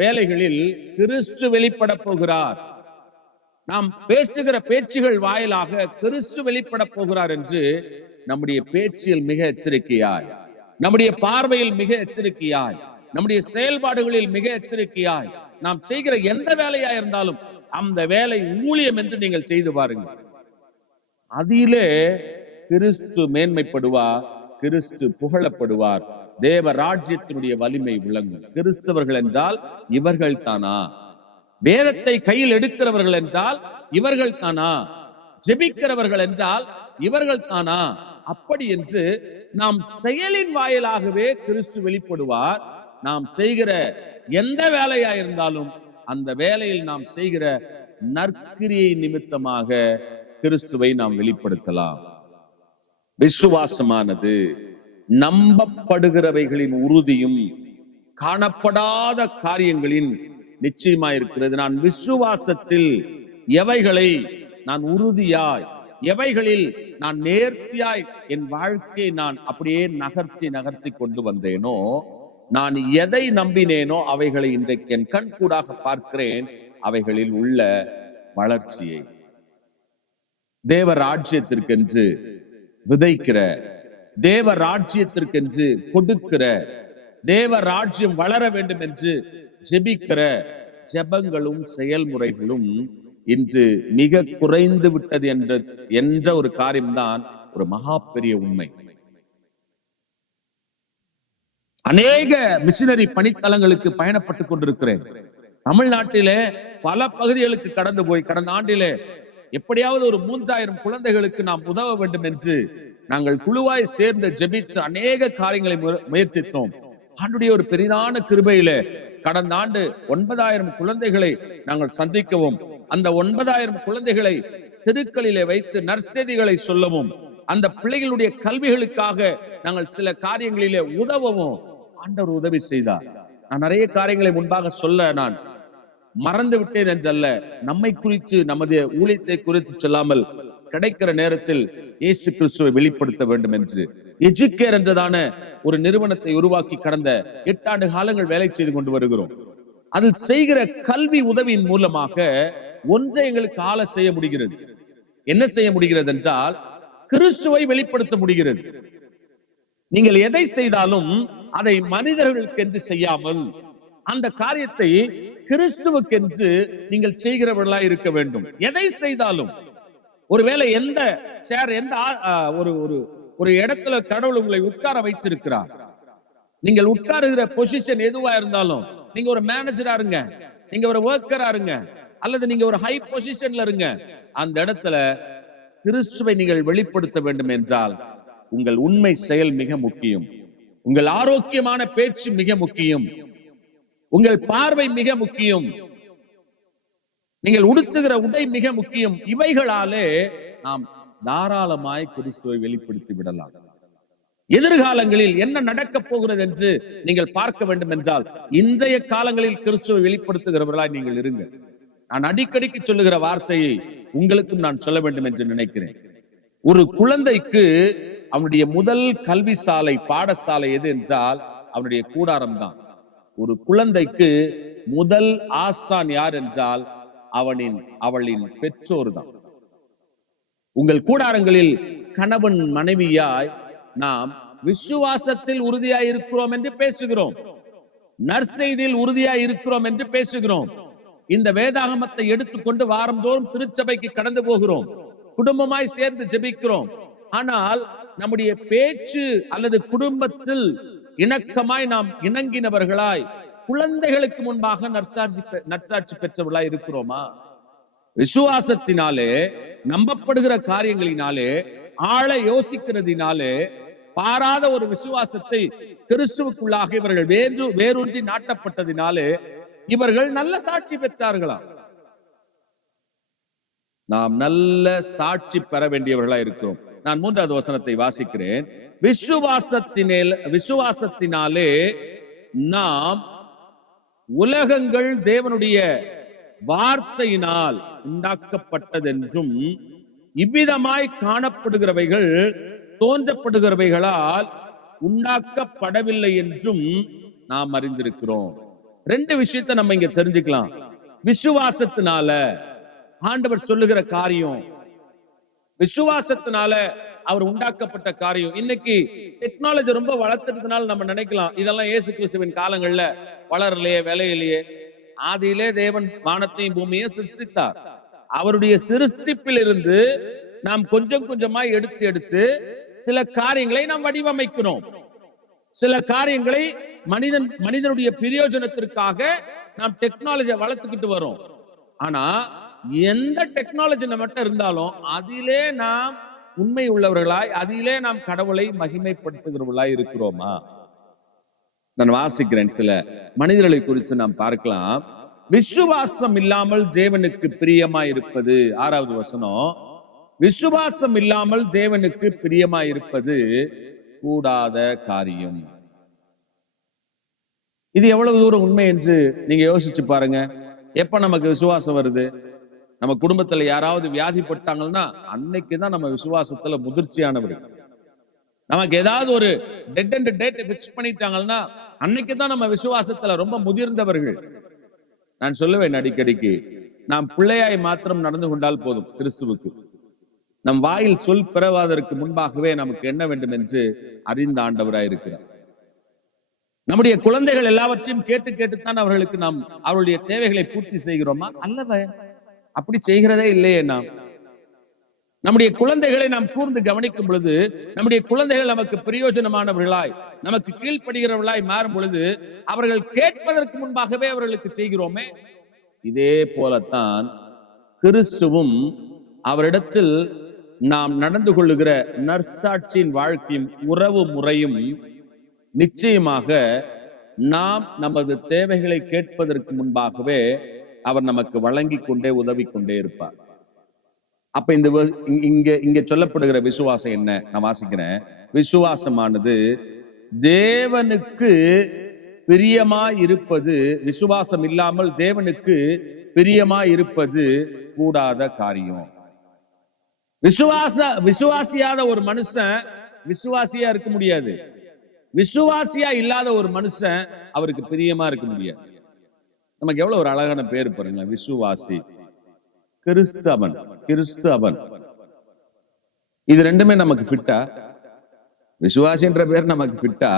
வேலைகளில் கிறிஸ்து வெளிப்பட போகிறார். நாம் பேசுகிற பேச்சுகள் வாயிலாக கிறிஸ்து வெளிப்பட போகிறார் என்று நம்முடைய பேச்சில் மிக எச்சரிக்கையாய், நம்முடைய பார்வையில் மிக எச்சரிக்கையாய், நம்முடைய செயல்பாடுகளில் மிக எச்சரிக்கையாய் நாம் செய்கிற எந்த வேலையா இருந்தாலும் அந்த வேலை ஊழியம் என்று நீங்கள் செய்து பாருங்கள். அதிலே கிறிஸ்து மேன்மைப்படுவார், கிறிஸ்து புகழப்படுவார், தேவ ராஜ்யத்தினுடைய வலிமை விளங்கும். கிறிஸ்தவர்கள் என்றால் இவர்கள் தானா? வேதத்தை கையில் எடுக்கிறவர்கள் என்றால் இவர்கள் தானா? ஜெபிக்கிறவர்கள் என்றால் இவர்கள் தானா? அப்படி என்று நாம் செயலின் வாயிலாகவே கிறிஸ்து வெளிப்படுவார். நாம் செய்கிற எந்த வேலையா இருந்தாலும் அந்த வேலையில் நாம் செய்கிற நற்கிரியை நிமித்தமாக கிறிஸ்துவை நாம் வெளிப்படுத்தலாம். விசுவாசமானது நம்பப்படுகிறவைகளின் உறுதியும் காணப்படாத காரியங்களின் நிச்சயமாயிருக்கிறது. நான் விசுவாசத்தில் எவைகளை நான் உறுதியாய், எவைகளில் நான் நேர்த்தியாய் என் வாழ்க்கையை நான் அப்படியே நகர்த்தி கொண்டு வந்தேனோ, நான் எதை நம்பினேனோ அவைகளை இன்றைக்கு என் கண் கூடாக பார்க்கிறேன். அவைகளில் உள்ள வளர்ச்சியை, தேவ ராஜ்யத்திற்கென்று விதைக்கிற, தேவ ராஜ்யத்திற்கென்று கொடுக்கிற, தேவ ராஜ்யம் வளர வேண்டும் என்று ஜெபிக்கிற ஜெபங்களும் செயல்முறைகளும் இன்று மிக குறைந்து விட்டது என்ற ஒரு காரியம்தான் ஒரு மகா பெரிய உண்மை. அநேக மிஷனரி பணித்தலங்களுக்கு பயணப்பட்டுக் கொண்டிருக்கிறேன். தமிழ்நாட்டிலே பல பகுதிகளுக்கு கடந்து போய் கடந்த ஆண்டிலே எப்படியாவது ஒரு 3000 குழந்தைகளுக்கு நாம் உதவ வேண்டும் என்று நாங்கள் குழுவாய் சேர்ந்து ஜெபித்து அநேக காரியங்களை முயற்சித்தோம். ஆண்டுடைய ஒரு பெரிதான கிருபையிலே கடந்த ஆண்டு 9000 குழந்தைகளை நாங்கள் சந்திக்கவும், அந்த 9000 குழந்தைகளை தெருக்களிலே வைத்து நற்செய்திகளை சொல்லவும், அந்த பிள்ளைகளுடைய கல்விகளுக்காக நாங்கள் சில காரியங்களிலே உதவவும் ஆண்டவர் உதவி செய்தார். நான் நிறைய காரியங்களை முன்பாக சொல்ல நான் மறந்து விட்டேன் என்றல்ல, நம்மை குறித்து, நமது ஊழியத்தை குறித்து சொல்லாமல் கிடைக்கிற நேரத்தில் இயேசு கிறிஸ்துவை வெளிப்படுத்த வேண்டும் என்று எஜுகேர் என்றதான ஒரு நிறுவனத்தை உருவாக்கி கடந்த 8 ஆண்டு காலங்கள் வேலை செய்து கொண்டு வருகிறோம். அதில் செய்கிற கல்வி உதவியின் மூலமாக ஒன்றை எங்களுக்கு ஆள செய்ய முடிகிறது. என்ன செய்ய முடிகிறது என்றால் கிறிஸ்துவை வெளிப்படுத்த முடிகிறது. நீங்கள் எதை செய்தாலும் அதை மனிதர்களுக்கு என்று செய்யாமல் அந்த காரியத்தை கிறிஸ்துவுக்கென்று நீங்கள் செய்கிறவர்களா இருக்க வேண்டும். எதை செய்தாலும், ஒருவேளை எந்த சேர், எந்த ஒரு இடத்துல கடவுள் உங்களை உட்கார வைத்திருக்கிறார், நீங்கள் உட்காருகிற பொசிஷன் எதுவா இருந்தாலும், நீங்க ஒரு மேனேஜரா இருங்க, நீங்க ஒரு ஒர்க்கரா இருங்க, அல்லது நீங்க ஒரு ஹை பொசிஷன்ல இருங்க, அந்த இடத்துல கிறிஸ்துவை நீங்கள் வெளிப்படுத்த வேண்டும் என்றால் உங்கள் உண்மை செயல் மிக முக்கியம், உங்கள் ஆரோக்கியமான பேச்சு மிக முக்கியம், உங்கள் பார்வை மிக முக்கியம், நீங்கள் உடுத்துகிற உடை மிக முக்கியம். இவைகளாலே நாம் தாராளமாய் கிறிஸ்துவை வெளிப்படுத்தி விடலாம். எதிர்காலங்களில் என்ன நடக்க போகிறது என்று நீங்கள் பார்க்க வேண்டும் என்றால் இன்றைய காலங்களில் கிறிஸ்துவை வெளிப்படுத்துகிறவர்களாய் நீங்கள் இருங்கள். நான் அடிக்கடிக்கு சொல்லுகிற வார்த்தையை உங்களுக்கும் நான் சொல்ல வேண்டும் என்று நினைக்கிறேன். ஒரு குழந்தைக்கு அவனுடைய முதல் கல்வி சாலை, பாடசாலை எது என்றால் அவனுடைய கூடாரம் தான். ஒரு குழந்தைக்கு முதல் ஆசான் யார் என்றால் அவளின் பெற்றோர் தான். உங்கள் கூடாரங்களில் கணவன் மனைவியாய் நாம் விசுவாசத்தில் உறுதியாய் இருக்கிறோம் என்று பேசுகிறோம், நற்செய்தியில் உறுதியாய் இருக்கிறோம் என்று பேசுகிறோம். இந்த வேதாகமத்தை எடுத்துக்கொண்டு வாரந்தோறும் திருச்சபைக்கு கடந்து போகிறோம், குடும்பமாய் சேர்ந்து ஜெபிக்கிறோம். ஆனால் நம்முடைய பேச்சு அல்லது குடும்பத்தில் இணக்கமாய் நாம் இணங்கினவர்களாய் குழந்தைகளுக்கு முன்பாக நற்சாட்சி பெற்றவர்களாய் இருக்கிறோமா? விசுவாசத்தினாலே, நம்பப்படுகிற காரியங்களினாலே, ஆழ யோசிக்கிறதினாலே, பாராத ஒரு விசுவாசத்தை கிறிஸ்துவுக்குள்ளாக இவர்கள் வேரூன்றி நாட்டப்பட்டதினாலே இவர்கள் நல்ல சாட்சி பெற்றார்களாம். நாம் நல்ல சாட்சி பெற வேண்டியவர்களா இருக்கிறோம். நான் 3வது வசனத்தை வாசிக்கிறேன். விசுவாசத்தினாலே நாம் உலகங்கள் தேவனுடைய வார்த்தையினால் உண்டாக்கப்பட்டதென்றும் இவ்விதமாய் காணப்படுகிறவைகள் தோன்றப்படுகிறவைகளால் உண்டாக்கப்படவில்லை என்றும் நாம் அறிந்திருக்கிறோம். ரெண்டு விஷயத்தை நம்ம இங்க தெரிஞ்சுக்கலாம். விசுவாசத்தினால ஆண்டவர் சொல்லுகிற காரியம், விசுவாசத்தினால அவர் உண்டாக்கப்பட்ட காரியம். இன்னைக்கு டெக்னாலஜி ரொம்ப வளர்த்துறதுனால நம்ம நினைக்கலாம் இதெல்லாம் இயேசு கிறிஸ்துவின் காலங்கள்ல வளரலையே, விலையிலேயே. ஆதியிலே தேவன் வானத்தையும் பூமியையும் சிருஷ்டித்தார். அவருடைய சிருஷ்டிப்பில் இருந்து நாம் கொஞ்சம் கொஞ்சமா எடுத்து சில காரியங்களை நாம் வடிவமைக்கிறோம். சில காரியங்களை மனிதனுடைய பிரயோஜனத்திற்காக நாம் டெக்னாலஜியை வளர்த்துக்கிட்டு வரோம். ஆனா எந்த டெக்னாலஜி நம்மகிட்ட இருந்தாலும் அதிலே நாம் உண்மை உள்ளவர்களாய், அதிலே நாம் கடவுளை மகிமைப்படுத்துகிறவர்களாய் இருக்கிறோமா? நான் வாசிக்கிறேன். சில மனிதர்களை குறித்து நாம் பார்க்கலாம். விசுவாசம் இல்லாமல் தேவனுக்கு பிரியமாய் இருப்பது, 6வது வசனம், விசுவாசம் இல்லாமல் தேவனுக்கு பிரியமாய் இருப்பது கூடாத காரியம். இது எவ்வளவு தூரம் உண்மை என்று நீங்க யோசிச்சு பாருங்க. எப்ப நமக்கு விசுவாசம் வருது? நம்ம குடும்பத்துல யாராவது வியாதிப்பட்டாங்கன்னா அன்னைக்குதான் நம்ம விசுவாசத்துல முதிர்ச்சியானவர்கள். நமக்கு ஏதாவது ஒரு டெட் அண்ட் டேட் பிக்ஸ் பண்ணிட்டாங்கன்னா அன்னைக்குதான் நம்ம விசுவாசத்துல ரொம்ப முதிர்ந்தவர்கள். நான் சொல்லுவேன் அடிக்கடிக்கு, நாம் பிள்ளையாய் மாத்திரம் நடந்து கொண்டால் போதும் கிறிஸ்துவுக்கு. நம் வாயில் சொல் பிறவாதற்கு முன்பாகவே நமக்கு என்ன வேண்டும் என்று அறிந்த ஆண்டவராய் இருக்கிறார். நம்முடைய குழந்தைகள் எல்லாவற்றையும் கேட்டுத்தான் அவர்களுக்கு நாம் அவருடைய தேவைகளை பூர்த்தி செய்கிறோமா? அல்லவ, அப்படி செய்கிறதே இல்லையே. நாம் நம்முடைய குழந்தைகளை நாம் கூர்ந்து கவனிக்கும் பொழுது, நம்முடைய குழந்தைகள் நமக்கு பிரயோஜனமானவர்களாய், நமக்கு கீழ்ப்படுகிறவர்களாய் மாறும் பொழுது அவர்கள் கேட்பதற்கு முன்பாகவே அவர்களுக்கு செய்கிறோமே. இதே போலத்தான் கிறிஸ்துவும் அவரிடத்தில் நாம் நடந்து கொள்ளுகிற நற்சாட்சியின் வாழ்க்கையும் உறவு முறையும் நிச்சயமாக நாம் நமது தேவைகளை கேட்பதற்கு முன்பாகவே அவர் நமக்கு வழங்கி கொண்டே உதவி கொண்டே இருப்பார். அப்ப இங்க சொல்லப்படுகிற விசுவாசம் என்ன? நான் வாசிக்கிறேன். விசுவாசமானது தேவனுக்கு பிரியமாய் இருப்பது, விசுவாசம் இல்லாமல் தேவனுக்கு பிரியமாய் இருப்பது கூடாத காரியம். விசுவாசியாத ஒரு மனுஷன் விசுவாசியா இருக்க முடியாது. விசுவாசியா இல்லாத ஒரு மனுஷன் அவருக்கு பிரியமா இருக்க முடியாது. நமக்கு எவ்வளவு ஒரு அழகான பேர் பாருங்க, விசுவாசி, கிறிஸ்தவன். கிறிஸ்தவன் இது ரெண்டுமே நமக்கு ஃபிட்டா? விசுவாசின்ற பேர் நமக்கு ஃபிட்டா?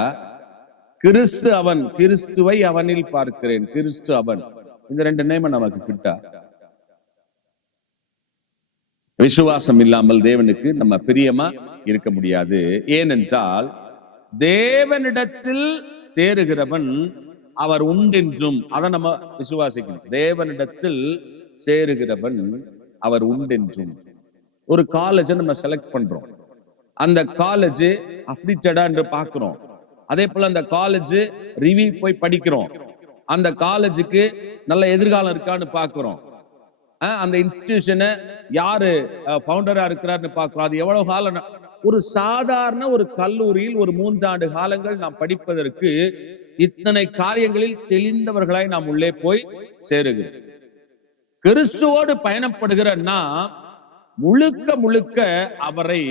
கிறிஸ்து அவன், கிறிஸ்துவை அவனில் பார்க்கிறேன், கிறிஸ்து அவன், இந்த ரெண்டு நேம் நமக்கு ஃபிட்டா? விசுவாசம் இல்லாமல் தேவனுக்கு நம்ம பிரியமா இருக்க முடியாது. ஏனென்றால் தேவனிடத்தில் சேருகிறவன் அவர் உண்டென்றும், அதை நம்ம விசுவாசிக்கணும். தேவனிடத்தில் சேருகிறவன் அவர் உண்டென்றும். ஒரு காலேஜை நம்ம செலக்ட் பண்றோம், அந்த காலேஜ் அஃபிலியேட்டடா என்று பார்க்கிறோம். அதே போல அந்த காலேஜ் ரிவ்யூ போய் படிக்கிறோம், அந்த காலேஜுக்கு நல்ல எதிர்காலம் இருக்கான்னு பார்க்கிறோம். அந்த இன்ஸ்டிடியூஷனை யாரு ஃபவுண்டரா இருக்கிறார்னு பார்க்கிறோம். அது எவ்வளவு காலம்? ஒரு சாதாரண ஒரு கல்லூரியில் ஒரு 3 ஆண்டு காலங்கள் நாம் படிப்பதற்கு இத்தனை காரியங்களில் தெளிந்தவர்களாய் நாம் உள்ளே போய் சேருகிறோம். கிறிஸ்துவோடு பயணப்படுகிற நாம் முழுக்க முழுக்க அவரை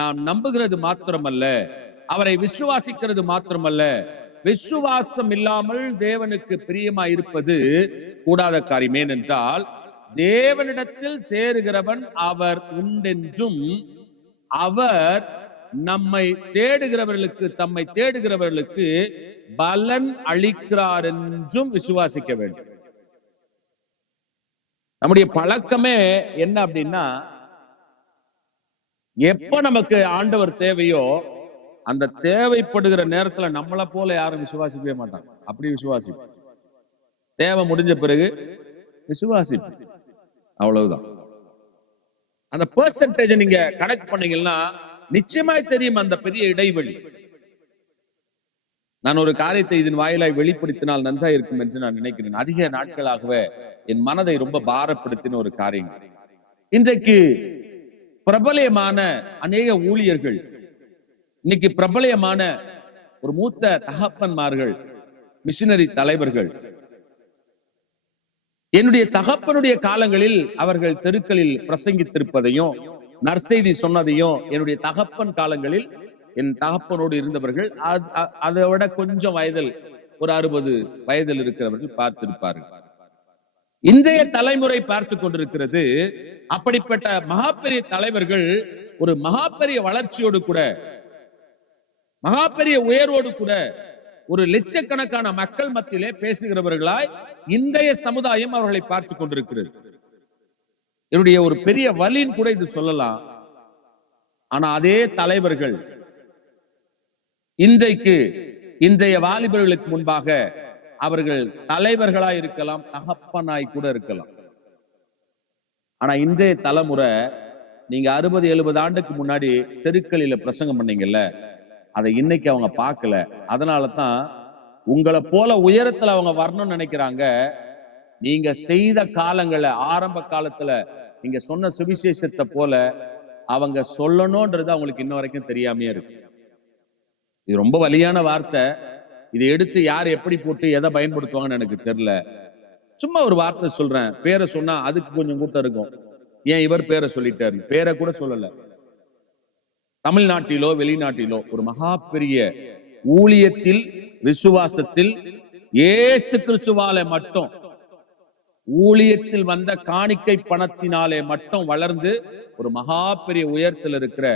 நாம் நம்புகிறது மாத்திரமல்ல, அவரை விசுவாசிக்கிறது மாத்திரமல்ல, விசுவாசம் இல்லாமல் தேவனுக்கு பிரியமாய் இருப்பது கூடாத காரியம். ஏனென்றால் தேவனிடத்தில் சேருகிறவன் அவர் உண்டென்றும், அவர் நம்மை தேடுகிறவர்களுக்கு, தம்மை தேடுகிறவர்களுக்கு பலன் அளிக்கிறார் என்றும் விசுவாசிக்க வேண்டும். நம்முடைய பழக்கமே என்ன அப்படின்னா, எப்ப நமக்கு ஆண்டவர் தேவையோ அந்த தேவைப்படுகிற நேரத்துல நம்மளை போல யாரும் விசுவாசிக்கவே மாட்டாங்க. அப்படி விசுவாசிப்பு. தேவை முடிஞ்ச பிறகு விசுவாசிப்பு, அவ்வளவுதான். அந்த பெர்சன்டேஜ் நீங்க கனெக்ட் பண்ணீங்கன்னா நிச்சயமாய் தெரியும் அந்த பெரிய இடைவெளி. நான் ஒரு காரியத்தை இதன் வாயிலாய் வெளிப்படுத்தினால் நன்றா இருக்கும் என்று நான் நினைக்கிறேன். அதிக நாட்களாகவே என் மனதை ரொம்ப பாரப்படுத்தின ஒரு காரியம். இன்றைக்கு பிரபலமான அநேக ஊழியர்கள், இன்னைக்கு பிரபலமான ஒரு மூத்த தகப்பன்மார்கள், மிஷினரி தலைவர்கள், என்னுடைய தகப்பனுடைய காலங்களில் அவர்கள் தெருக்களில் பிரசங்கித்திருப்பதையும் நற்செய்தி சொன்னதையும் என்னுடைய தகப்பன் காலங்களில் என் தகப்பனோடு இருந்தவர்கள் அதை விட கொஞ்சம் வயதில் ஒரு 60 வயதில் இருக்கிறவர்கள் பார்த்திருப்பார்கள். இன்றைய தலைமுறை பார்த்து கொண்டிருக்கிறது. அப்படிப்பட்ட மகாபெரிய தலைவர்கள் ஒரு மகாபெரிய வளர்ச்சியோடு கூட, மகாபெரிய உயர்வோடு கூட, ஒரு லட்சக்கணக்கான மக்கள் மத்தியிலே பேசுகிறவர்களாய் இன்றைய சமுதாயம் அவர்களை பார்த்து கொண்டிருக்கிறது. என்னுடைய ஒரு பெரிய வலின்னு கூட இது சொல்லலாம். ஆனா அதே தலைவர்கள் இன்றைய வாலிபர்களுக்கு முன்பாக அவர்கள் தலைவர்களாய் இருக்கலாம், தகப்பனாய் கூட இருக்கலாம். ஆனா இன்றைய தலைமுறை, நீங்க 60-70 ஆண்டுக்கு முன்னாடி தெருக்களில பிரசங்கம் பண்ணீங்கல்ல, அதை இன்னைக்கு அவங்க பார்க்கல. அதனாலதான் உங்களை போல உயரத்துல அவங்க வரணும்னு நினைக்கிறாங்க. நீங்க செய்த காலங்களை, ஆரம்ப காலத்துல நீங்க சொன்ன சுவிசேஷத்தை போல அவங்க சொல்லணும்ன்றது அவங்களுக்கு இன்ன வரைக்கும் தெரியாமே இருக்கு. இது ரொம்ப வலியான வார்த்தை. இதை எடுத்து யார் எப்படி போட்டு எதை பயன்படுத்துவாங்கன்னு எனக்கு தெரியல. சும்மா ஒரு வார்த்தை சொல்றேன். பேரை சொன்னா அதுக்கு கொஞ்சம் கூட்டம் இருக்கும். ஏன் இவர் பேரை சொல்லிட்டாரு? பேரை கூட சொல்லல. தமிழ்நாட்டிலோ வெளிநாட்டிலோ ஒரு மகா பெரிய ஊழியத்தில், விசுவாசத்தில், இயேசு கிறிஸ்துவாலே மட்டும், ஊழியத்தில் வந்த காணிக்கை பணத்தினாலே மட்டும் வளர்ந்து ஒரு மகா பெரிய உயரத்தில் இருக்கிற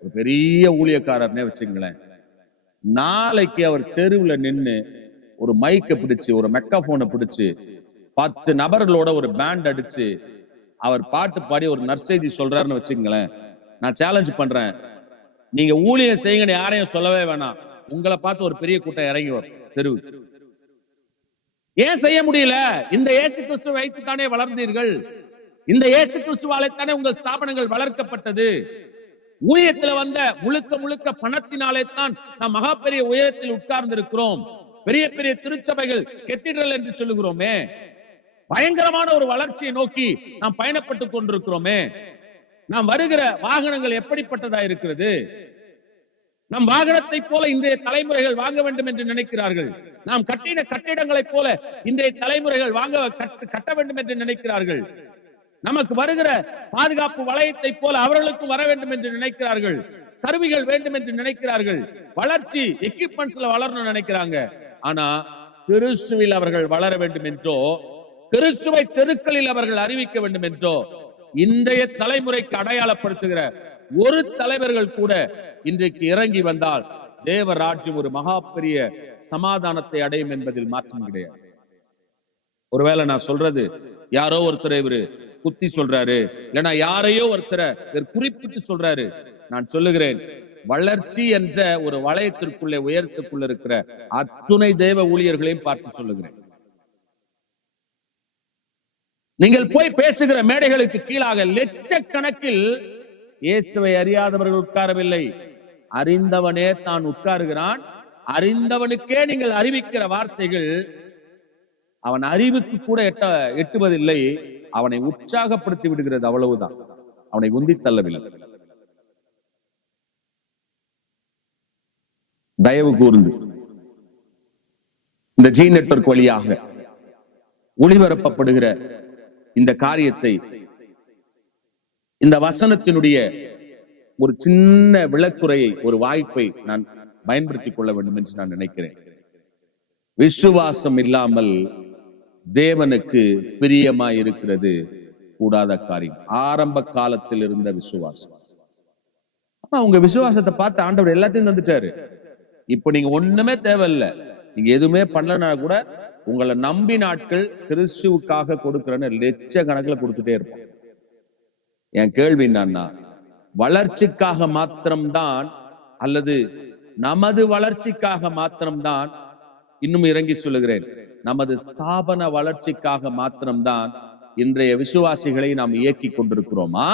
ஒரு பெரிய ஊழியக்காரர்னே வச்சுங்களேன். நாளைக்கு அவர் தெருவுல நின்று ஒரு மைக்கை பிடிச்சு, ஒரு மெக்காபோனை பிடிச்சு, 10 நபர்களோட ஒரு பேண்ட் அடிச்சு அவர் பாட்டு பாடி ஒரு நற்செய்தி சொல்றாருன்னு வச்சுங்களேன். நான் சேலஞ்ச் பண்றேன், நீங்க ஊழியம் செய்யுங்கன்னு யாரையும் சொல்லவே வேணாம். உங்களை பார்த்து ஒரு பெரிய கூட்டம் இறங்கி வரும் தெருவு. ஏன் செய்ய முடியல? இந்த இயேசு கிறிஸ்துவை வைத்துத்தானே வளர்ந்தீர்கள். இந்த இயேசு கிறிஸ்துவாலைத்தானே உங்கள் ஸ்தாபனங்கள் வளர்க்கப்பட்டது. ஊழியத்துல வந்த முழுக்க பணத்தினாலே தான் நாம் மகா பெரிய உயரத்தில் உட்கார்ந்து இருக்கிறோம். பெரிய பெரிய திருச்சபைகள், கெத்திட்ரல் என்று சொல்லுகிறோமே. பயங்கரமான ஒரு வளர்ச்சியை நோக்கி நாம் பயணப்பட்டுக் கொண்டிருக்கிறோமே. நாம் வருகிற வாகனங்கள் எப்படிப்பட்டதா இருக்கிறது? நம் வாகனத்தை போல இன்றைய தலைமுறைகள் வாங்க வேண்டும் என்று நினைக்கிறார்கள். நாம் கட்டின கட்டிடங்களைப் போல இன்றைய தலைமுறைகள் கட்ட வேண்டும் என்று நினைக்கிறார்கள். நமக்கு வருகிற பாதுகாப்பு வளையத்தை போல அவர்களுக்கு வர வேண்டும் என்று நினைக்கிறார்கள். கருவிகள் வேண்டும் என்று நினைக்கிறார்கள். வளர்ச்சி எக்யூப்மெண்ட்ஸ்ல வளரணும்னு நினைக்கிறாங்க. ஆனா கிறிஸ்துவில் அவர்கள் வளர வேண்டும் என்றோ, கிறிஸ்துவை தெருக்களில் அவர்கள் அறிவிக்க வேண்டும் என்றோ, இன்றைய தலைமுறைக்கு அடையாளப்படுத்துகிற ஒரு தலைவர்கள் கூட இன்றைக்கு இறங்கி வந்தால் தேவ ராஜ்யம் ஒரு மகா பெரிய சமாதானத்தை அடையும் என்பதில் மாற்றம் கிடையாது. ஒருவேளை நான் சொல்றது யாரோ ஒருத்தர் இவரு குத்தி சொல்றாரு, இல்லைன்னா யாரையோ ஒருத்தரை குறிப்பிட்டு சொல்றாரு. நான் சொல்லுகிறேன், வளர்ச்சி என்ற ஒரு வளையத்திற்குள்ளே, உயரத்துக்குள்ள இருக்கிற அத்துணை தேவ ஊழியர்களையும் பார்த்து சொல்லுகிறேன். நீங்கள் போய் பேசுகிற மேடைகளுக்கு கீழாக லட்சக்கணக்கில் இயேசுவை அறியாதவர்கள் உட்காரவில்லை. அறிந்தவனே தான் உட்காருகிறான். அறிந்தவனுக்கே நீங்கள் அறிவிக்கிற வார்த்தைகள் அவன் அறிவுக்கு கூட எட்டுவதில்லை. அவனை உற்சாகப்படுத்தி விடுகிறது, அவ்வளவுதான். அவனை உந்தி தள்ளவில்லை. தயவு கூர்ந்து இந்த ஜி நெட்வொர்க் வழியாக ஒளிபரப்பப்படுகிற இந்த காரியத்தை, இந்த வசனத்தினுடைய ஒரு சின்ன விளக்குறையை, ஒரு வாய்ப்பை நான் பயன்படுத்திக் கொள்ள வேண்டும் என்று நான் நினைக்கிறேன். விசுவாசம் இல்லாமல் தேவனுக்கு பிரியமாய் இருக்கிறது கூடாத காரியம். ஆரம்ப காலத்தில் இருந்த விசுவாசம். உங்க விசுவாசத்தை பார்த்து ஆண்டவர் எல்லாத்தையும் தந்துட்டாரு. இப்ப நீங்க ஒண்ணுமே தேவையில்லை. நீங்க எதுவுமே பண்ணலனா கூட உங்களை நம்பி நாட்கள் கிறிஸ்துவுக்காக கொடுக்கிறன்னு லட்சக்கணக்கில் கொடுத்துட்டே இருப்போம். என் கேள்வி என்னன்னா, வளர்ச்சிக்காக மாத்திரம்தான் அல்லது நமது வளர்ச்சிக்காக மாத்திரம்தான், இன்னும் இறங்கி சொல்லுகிறேன், நமது ஸ்தாபன வளர்ச்சிக்காக மாத்திரம்தான் இன்றைய விசுவாசிகளை நாம் இயக்கி கொண்டிருக்கிறோமா,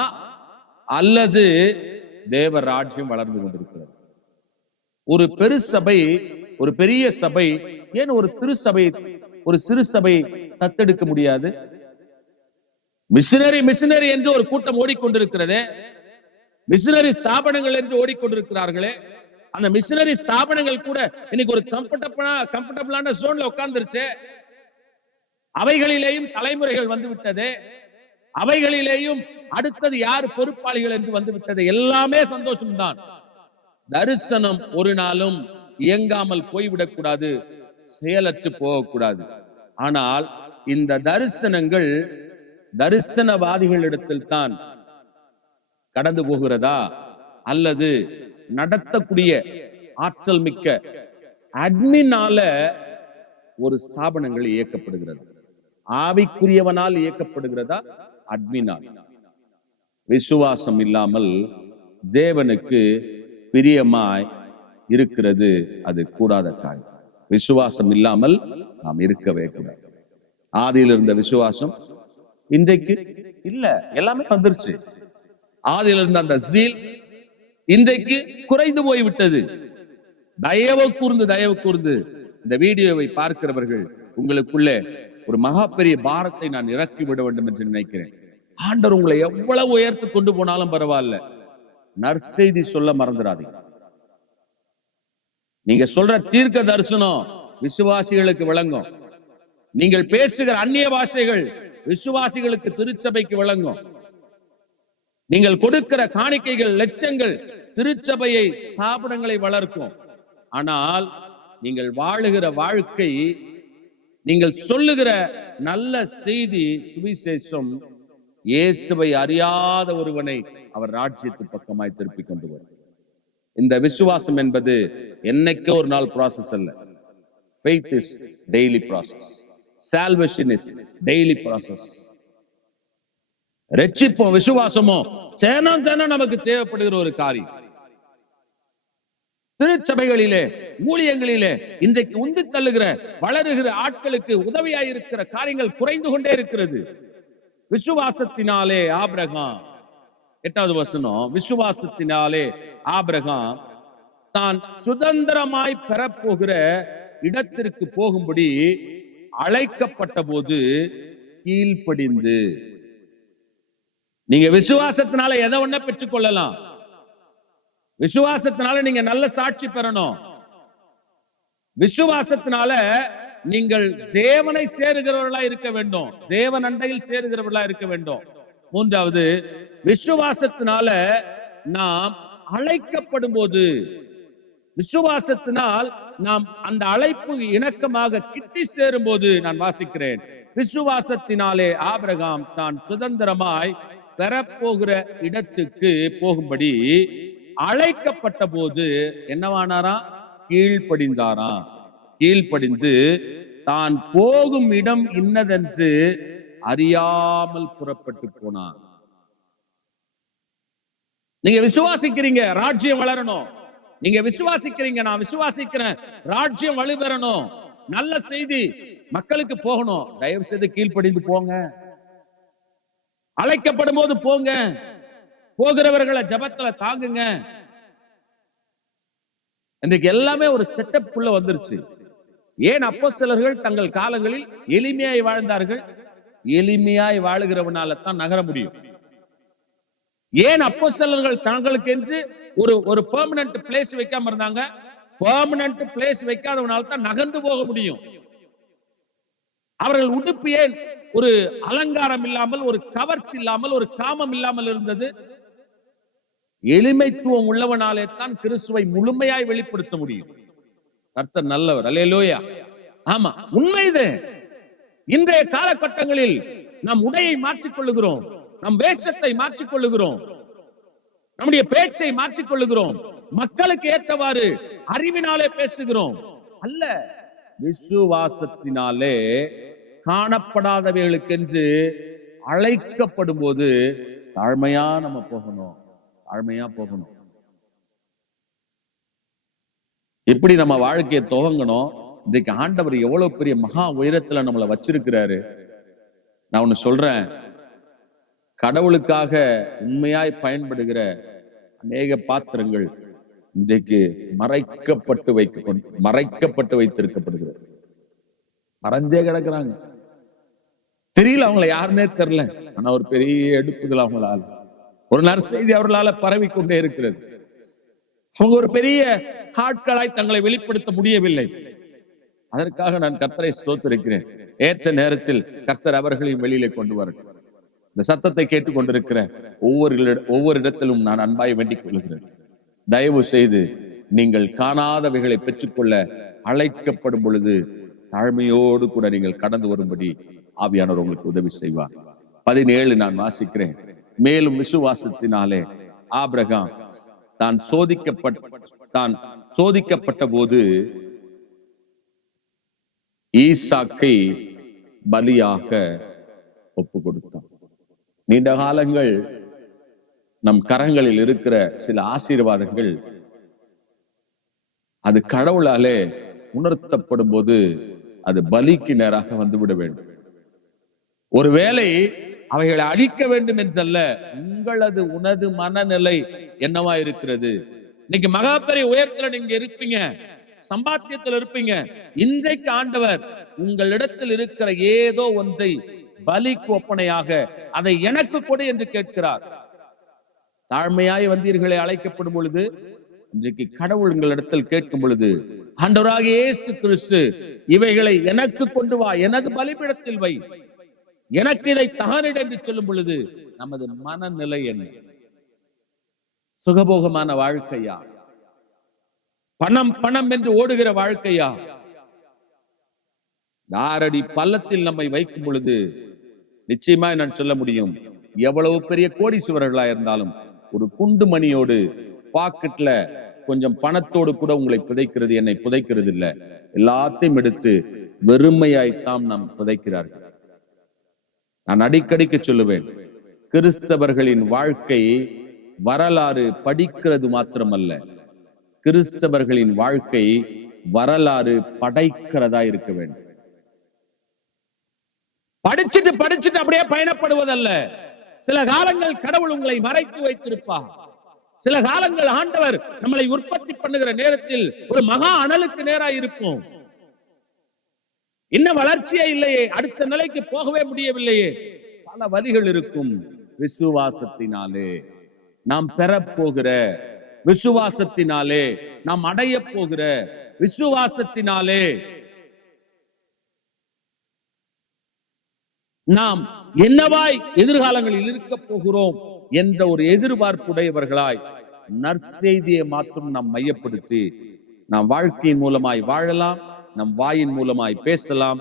அல்லது தேவ ராஜ்யம் வளர்ந்து கொண்டிருக்கிறது? ஒரு பெரு சபை, ஒரு பெரிய சபை, ஏன் ஒரு திருச்சபை, ஒரு சிறு சபை தத்தெடுக்க முடியாது? மிஷினரி என்று ஒரு கூட்டம் ஓடிக்கொண்டிருக்கிறது. மிஷினரி ஸ்தாபனங்கள் என்று ஓடிக்கொண்டிருக்கிறார்களே, அந்த மிஷினரி ஸ்தாபனங்கள் கூட இன்னைக்கு ஒரு கம்ஃபர்டபிளான ஜோன்ல உட்கார்ந்துருச்சு. அவைகளிலேயும் தலைமுறைகள் வந்து விட்டது. அவைகளிலேயும் அடுத்தது யார் பொறுப்பாளிகள் என்று வந்து விட்டது. எல்லாமே சந்தோஷம்தான். தரிசனம் ஒரு நாளும் இயங்காமல் போய்விடக்கூடாது, செயலற்று போகக்கூடாது. ஆனால் இந்த தரிசனங்கள் தரிசனவாதிகளிடத்தில் தான் கடந்து போகிறதா, அல்லது நடத்தக்கூடிய ஆற்றல் மிக்க அட்மினால ஒரு ஸ்தாபனங்கள் இயக்கப்படுகிறது? ஆவிக்குரியவனால் இயக்கப்படுகிறதா, அட்மினால்? விசுவாசம் இல்லாமல் தேவனுக்கு பிரியமாய் இருக்கிறது அது கூடாத காரியம். விசுவாசம் இல்லாமல் நாம் இருக்கவே கூடாது. ஆதியில் இருந்த விசுவாசம் இன்றைக்கு இல்ல, எல்லாமே வந்துருச்சு. ஆதியில் இருந்த அந்த ஜீல் இன்றைக்கு குறைந்து போய்விட்டது. தயவு கூர்ந்து இந்த வீடியோவை பார்க்கிறவர்கள், உங்களுக்குள்ளே ஒரு மகா பெரிய பாரத்தை நான் இறக்கி விட வேண்டும் என்று நினைக்கிறேன். ஆண்டவர் உங்களை எவ்வளவு உயர்த்து கொண்டு போனாலும் பரவாயில்ல, நற்செய்தி சொல்ல மறந்துடாதீங்க. நீங்க சொல்ற தீர்க்க தரிசனம் விசுவாசிகளுக்கு விளங்கும். நீங்கள் பேசுகிற அந்நிய பாஷைகள் விசுவாசிகளுக்கு, திருச்சபைக்கு விளங்கும். நீங்கள் கொடுக்கிற காணிக்கைகள், லட்சங்கள் திருச்சபையை, ஸ்தாபனங்களை வளர்க்கும். ஆனால் நீங்கள் வாழுகிற வாழ்க்கை, நீங்கள் சொல்லுகிற நல்ல செய்தி, சுவிசேஷம், இயேசுவை அறியாத ஒருவனை அவர் ராஜ்யத்து பக்கமாய் திருப்பி கொண்டு வரும். இந்த விசுவாசம் என்பது என்னைக்கு ஒரு நாள் ப்ராசஸ் அல்ல. Faith is daily process. Salvation is daily process. ரட்சிப்பும் விசுவாசமும் சேனம் நமக்கு தேவைப்படுகிற ஒரு காரியம். திருச்சபைகளிலே, ஊழியங்களிலே இன்றைக்கு உந்தி தள்ளுகிற, வளருகிற ஆட்களுக்கு உதவியாயிருக்கிற காரியங்கள் குறைந்து கொண்டே இருக்கிறது. விசுவாசத்தினாலே ஆபிரகாம், 8வது வசனம், விசுவாசத்தினாலே ஆபிரகாம் தான் சுதந்திரமாய் பெறப்போகிற இடத்திற்கு போகும்படி அழைக்கப்பட்ட போது கீழ்ப்படிந்து. நீங்க விசுவாசத்தினால எதை ஒண்ண பெற்றுக் கொள்ளலாம். விசுவாசத்தினால நீங்க நல்ல சாட்சி பெறணும். விசுவாசத்தினால நீங்கள் தேவனை சேருகிறவர்களா இருக்க வேண்டும், தேவன் அண்டையில் சேருகிறவர்களா இருக்க வேண்டும். 3வது, விசுவாசத்தினால நாம் அழைக்கப்படும் போது, விசுவாசத்தினால் நாம் அந்த அழைப்பு இணக்கமாக கிட்டி சேரும் போது, நான் வாசிக்கிறேன், விசுவாசத்தினாலே ஆபிரகாம் தான் சுதந்திரமாய் பெறப்போகிற இடத்துக்கு போகும்படி அழைக்கப்பட்ட போது என்னவானாரா? கீழ்ப்படிந்தாரா. கீழ்ப்படிந்து தான் போகும் இடம் இன்னதென்று அறியாமல் புறப்பட்டு போனான். நீங்க விசுவாசிக்கிறீங்க, ராஜ்யம் வளரணும். நீங்க விசுவாசிக்கிறீங்க, நான் விசுவாசிக்கிறேன், ராஜ்யம் வலுப்பெறணும், நல்ல செய்தி மக்களுக்கு போகணும். தயவு செய்து கீழ்ப்படிந்து போங்க. அழைக்கப்படும் போது போங்க. போகிறவர்களை ஜபத்துல தாங்குங்க. இன்றைக்கு எல்லாமே ஒரு செட்டப் குள்ள வந்துருச்சு. ஏன் அப்போஸ்தலர்கள் தங்கள் காலங்களில் எளிமையாய் வாழ்ந்தார்கள்? எளிமையாய் வாழுகிறவனால தான் நகர முடியும். ஏன் அப்போஸ்தலர்கள் தங்களுக்கு என்று ஒரு பெர்மனன்ட் பிளேஸ் வைக்காம இருந்தாங்க? பெர்மனன்ட் பிளேஸ் வைக்காதவனால தான் நகர்ந்து போக முடியும். அவர்கள் உடுப்பு ஏன் ஒரு அலங்காரம் இல்லாமல், ஒரு கவர்ச்சி இல்லாமல், ஒரு காமம் இல்லாமல் இருந்தது? எளிமைத்துவம் உள்ளவனாலே தான் கிறிஸ்துவை முழுமையாய் வெளிப்படுத்த முடியும். கர்த்தர் நல்லவர். அல்லேலூயா. ஆமா, உண்மை இது. இன்றைய காலகட்டங்களில் நாம் உடையை மாற்றிக் கொள்ளுகிறோம், நம் வேஷத்தை மாற்றிக் கொள்ளுகிறோம், நம்முடைய பேச்சை மாற்றிக் கொள்ளுகிறோம், மக்களுக்கு ஏற்றவாறு அறிவினாலே பேசுகிறோம். அல்ல, விசுவாசத்தினாலே காணப்படாதவைகளுக்கென்று அழைக்கப்படும் போது தாழ்மையா நம்ம போகணும், தாழ்மையா போகணும். எப்படி நம்ம வாழ்க்கையை துவங்கணும்? இன்றைக்கு ஆண்டவர் எவ்வளவு பெரிய மகா உயரத்துல நம்மளை வச்சிருக்கிறாரு. நான் ஒண்ணு சொல்றேன், கடவுளுக்காக உண்மையாய் பயன்படுகிற அநேக பாத்திரங்கள் இன்றைக்கு மறைக்கப்பட்டு வைத்திருக்கப்படுகிறது. மறைஞ்சே கிடக்குறாங்க, தெரியல, அவங்கள யாருன்னே தெரியல. ஆனா ஒரு பெரிய எடுப்புகள் அவங்களால, ஒரு நற்செய்தி அவர்களால பரவி கொண்டே இருக்கிறது. அவங்க ஒரு பெரிய ஆட்களாய் தங்களை வெளிப்படுத்த முடியவில்லை. அதற்காக நான் கர்த்தரை ஸ்தோத்திரிக்கிறேன். ஏற்ற நேரத்தில் கர்த்தர் அவர்களையும் வெளியிலே கொண்டு வரட்டும். இந்த சத்தத்தை கேட்டுக் கொண்டிருக்கிற ஒவ்வொரு இடத்திலும் நான் அன்பாய் வேண்டிக் கொள்கிறேன். தயவு செய்து நீங்கள் காணாதவைகளை பெற்றுக்கொள்ள அழைக்கப்படும் பொழுது தாழ்மையோடு கூட நீங்கள் கடந்து வரும்படி ஆவியானவர் உங்களுக்கு உதவி செய்வார். 17 நான் வாசிக்கிறேன். மேலும் விசுவாசத்தினாலே ஆபிரகாம் தான் சோதிக்கப்பட்ட போது ஈசாக்கை பலியாக ஒப்பு கொடுத்தான். நீண்ட காலங்கள் நம் கரங்களில் இருக்கிற சில ஆசீர்வாதங்கள் அது கடவுளாலே உணர்த்தப்படும் போது அது பலிக்கு நேராக வந்துவிட வேண்டும். ஒருவேளை அவைகளை அழிக்க வேண்டும் என்றல்ல, உனது மனநிலை என்னவா இருக்கிறது? இன்னைக்கு மகா பெரிய உயரத்துல நீங்க இருப்பீங்க, சம்பாத்தியத்தில் இருப்பீங்க. இன்றைக்கு ஆண்டவர் உங்களிடத்தில் இருக்கிற ஏதோ ஒன்றை பலிக்கு ஒப்பனையாக அதை எனக்கு கொடு என்று கேட்கிறார். தாழ்மையாய் வந்தீர்களே அழைக்கப்படும் பொழுது, இன்றைக்கு கடவுள் உங்களிடத்தில் கேட்கும் பொழுது, ஆண்டவராகிய இயேசு கிறிஸ்து இவைகளை எனக்கு கொண்டு வா, எனது பலிபீடத்தில் வை, எனக்கு இதை தகனிட என்று சொல்லும் பொழுது நமது மனநிலை என்ன? சுகபோகமான வாழ்க்கையா? பணம் பணம் என்று ஓடுகிற வாழ்க்கையா? தாரடி பள்ளத்தில் நம்மை வைக்கும் பொழுது நிச்சயமா நான் சொல்ல முடியும், எவ்வளவு பெரிய கோடீஸ்வரர்களா இருந்தாலும் ஒரு குண்டு மணியோடு பாக்கெட்ல கொஞ்சம் பணத்தோடு கூட உங்களை புதைக்கிறது, என்னை புதைக்கிறது இல்ல. எல்லாத்தையும் எடுத்து வெறுமையாய்த்தான் நாம் புதைக்கிறார்கள். நான் அடிக்கடிக்கு சொல்லுவேன், கிறிஸ்தவர்களின் வாழ்க்கை வரலாறு படிக்கிறது மாத்திரமல்ல, கிறிஸ்தவர்களின் வாழ்க்கை வரலாறு படைக்கிறதா இருக்க வேண்டும். படிச்சுட்டு அப்படியே பயணப்படுவதல்ல. சில காலங்கள் கடவுள் உங்களை மறைத்து வைத்திருப்பார். சில காலங்கள் ஆண்டவர் நம்மளை உற்பத்தி பண்ணுகிற நேரத்தில் ஒரு மகா அனலுக்கு நேராக இருப்போம். இன்னும் வளர்ச்சியே இல்லையே, அடுத்த நிலைக்கு போகவே முடியவில்லையே, பல வழிகள் இருக்கும். விசுவாசத்தினாலே நாம் பெறப்போகிற, விசுவாசத்தினாலே நாம் அடைய போகிற, விசுவாசத்தினாலே நாம் என்னவாய் எதிர்காலங்களில் இருக்க போகிறோம் என்ற ஒரு எதிர்பார்ப்புடையவர்களாய் நற்செய்தியை மாற்றம் நாம் மையப்படுத்தி நாம் வாழ்க்கையின் மூலமாய் வாழலாம், நம் வாயின் மூலமாய் பேசலாம்,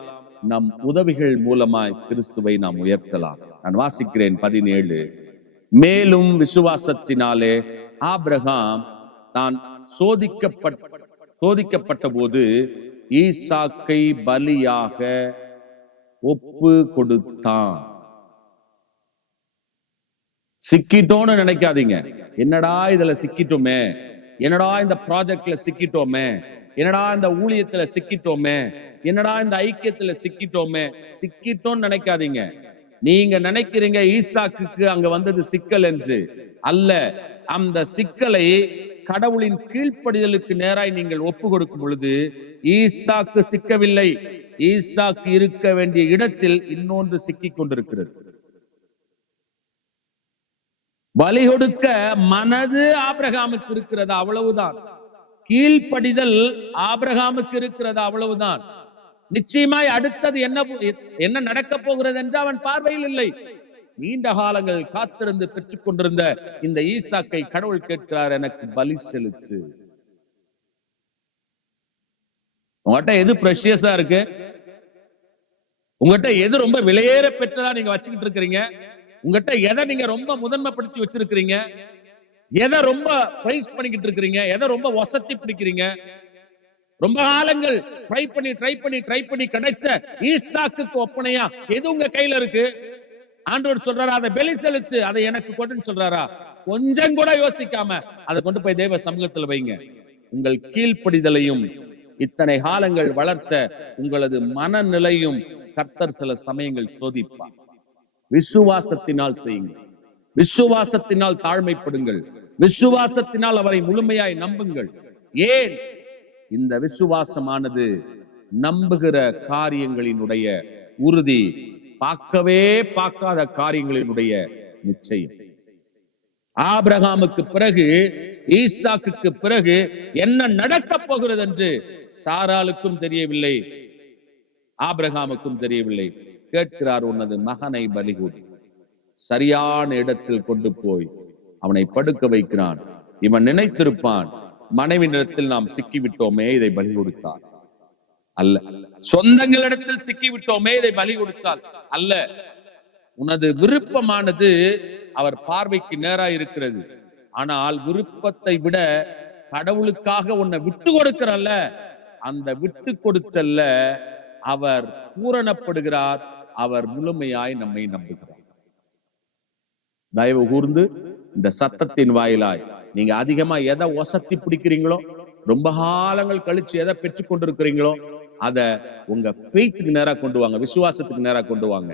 நம் உதவிகள் மூலமாய் கிறிஸ்துவை நாம் உயர்த்தலாம். நான் வாசிக்கிறேன் 17. மேலும் விசுவாசத்தினாலே ஆபிரகாம் தான் சோதிக்கப்பட்ட போது ஈசாக்கை பலியாக ஒப்பு கொடுத்தான். சிக்கிட்டோன்னு நினைக்காதீங்க. என்னடா இதுல சிக்கிட்டோமே, என்னடா இந்த ப்ராஜெக்ட்ல சிக்கிட்டோமே, என்னடா இந்த ஊழியத்துல சிக்கிட்டோமே, என்னடா இந்த ஐக்கியத்துல சிக்கிட்டோமே, சிக்கிட்டோன்னு நினைக்காதீங்க. நீங்க நினைக்கிறீங்க ஈசாக்குக்கு அங்க வந்தது சிக்கல் என்று அல்ல. அந்த சிக்கலை கடவுளின் கீழ்ப்படிதலுக்கு நேராய் நீங்கள் ஒப்பு கொடுக்கும் பொழுது ஈசாக்கு சிக்கவில்லை. ஈசாக்கு இருக்க வேண்டிய இடத்தில் இன்னொன்று சிக்கிக் கொண்டிருக்கிறது. பலி கொடுக்க மனது ஆபிரகாமுக்கு இருக்கிறது, அவ்வளவுதான். கீழ்ப்படிதல் ஆபிரகாமுக்கு இருக்கிறது, அவ்வளவுதான். நிச்சயமாய் அடுத்தது என்ன நடக்க போகிறது என்று அவன் பார்வையில் இல்லை. நீண்ட காலங்கள் காத்திருந்து பெற்றுக் கொண்டிருந்த இந்த ஈசாக்கை கடவுள் கேட்கிறார், எனக்கு பலி செலுத்து. உங்ககிட்ட எது பிரஷியஸா இருக்கு? உங்ககிட்ட எது ரொம்ப விலையேற பெற்றதா நீங்க வச்சுக்கிட்டு இருக்கிறீங்க? உங்ககிட்ட எதை நீங்க ரொம்ப முதன்மைப்படுத்தி வச்சிருக்கிறீங்க? எதை ரொம்ப பிரைஸ் பண்ணிக்கிட்டு இருக்கிறீங்க? எதை ரொம்ப வசதி பிடிக்கிறீங்க? ரொம்ப காலங்கள் ட்ரை பண்ணி கிடைச்ச ஈசாக்கு ஒப்பனையா எது உங்க கையில இருக்கு? ஆண்டவர் சொல்றாரா அதை பலி செலுத்து, அதை எனக்கு கொண்டுன்னு சொல்றாரா? கொஞ்சம் கூட யோசிக்காம அதை கொண்டு போய் தேவ சமூகத்தில் வைங்க. உங்கள் கீழ்ப்படிதலையும் இத்தனை காலங்கள் வளர்த்த உங்களது மனநிலையும் கர்த்தர் சில சமயங்கள் சோதிப்பார். விசுவாசத்தினால் செய்யுங்கள், விசுவாசத்தினால் தாழ்மைப்படுங்கள், விசுவாசத்தினால் அவரை முழுமையாய் நம்புங்கள். ஏன்? இந்த விசுவாசமானது நம்புகிற காரியங்களினுடைய உறுதி, பார்க்கவே பார்க்காத காரியங்களினுடைய நிச்சயம். ஆபிரகாமுக்கு பிறகு ஈசாக்குக்கு பிறகு என்ன நடக்க போகிறது என்று சாராளுக்கும் தெரியவில்லை, ஆபிரகாமுக்கும் தெரியவில்லை. கேட்கிறார், உனது மகனை பலிகொடு. சரியான இடத்தில் கொண்டு போய் அவனை படுக்க வைக்கிறான். இவன் நினைத்திருப்பான், மனைவியிடத்தில் நாம் சிக்கிவிட்டோமே, இதை பலி கொடுத்தார் அல்ல. சொந்தங்களிடத்தில் சிக்கிவிட்டோமே, இதை பலி கொடுத்தால் அல்ல. உனது விருப்பமானது அவர் பார்வைக்கு நேரா இருக்கிறது. ஆனால் விருப்பத்தை விட கடவுளுக்காக உன்னை விட்டு கொடுக்கிறல்ல, அந்த விட்டு கொடுத்தல்ல அவர் பூரணப்படுகிறார். அவர் முழுமையாய் நம்மை நம்புகிறார். தயவு கூர்ந்து இந்த சத்தத்தின் வாயிலாய் நீங்க அதிகமா எதை ஒசத்தி பிடிக்கிறீங்களோ, ரொம்ப காலங்கள் கழிச்சு எதை பெற்றுக் கொண்டிருக்கிறீங்களோ, அத உங்க ஃபெய்த்துக்கு நேரா கொண்டு வாங்க, விசுவாசத்துக்கு நேரா கொண்டு வாங்க.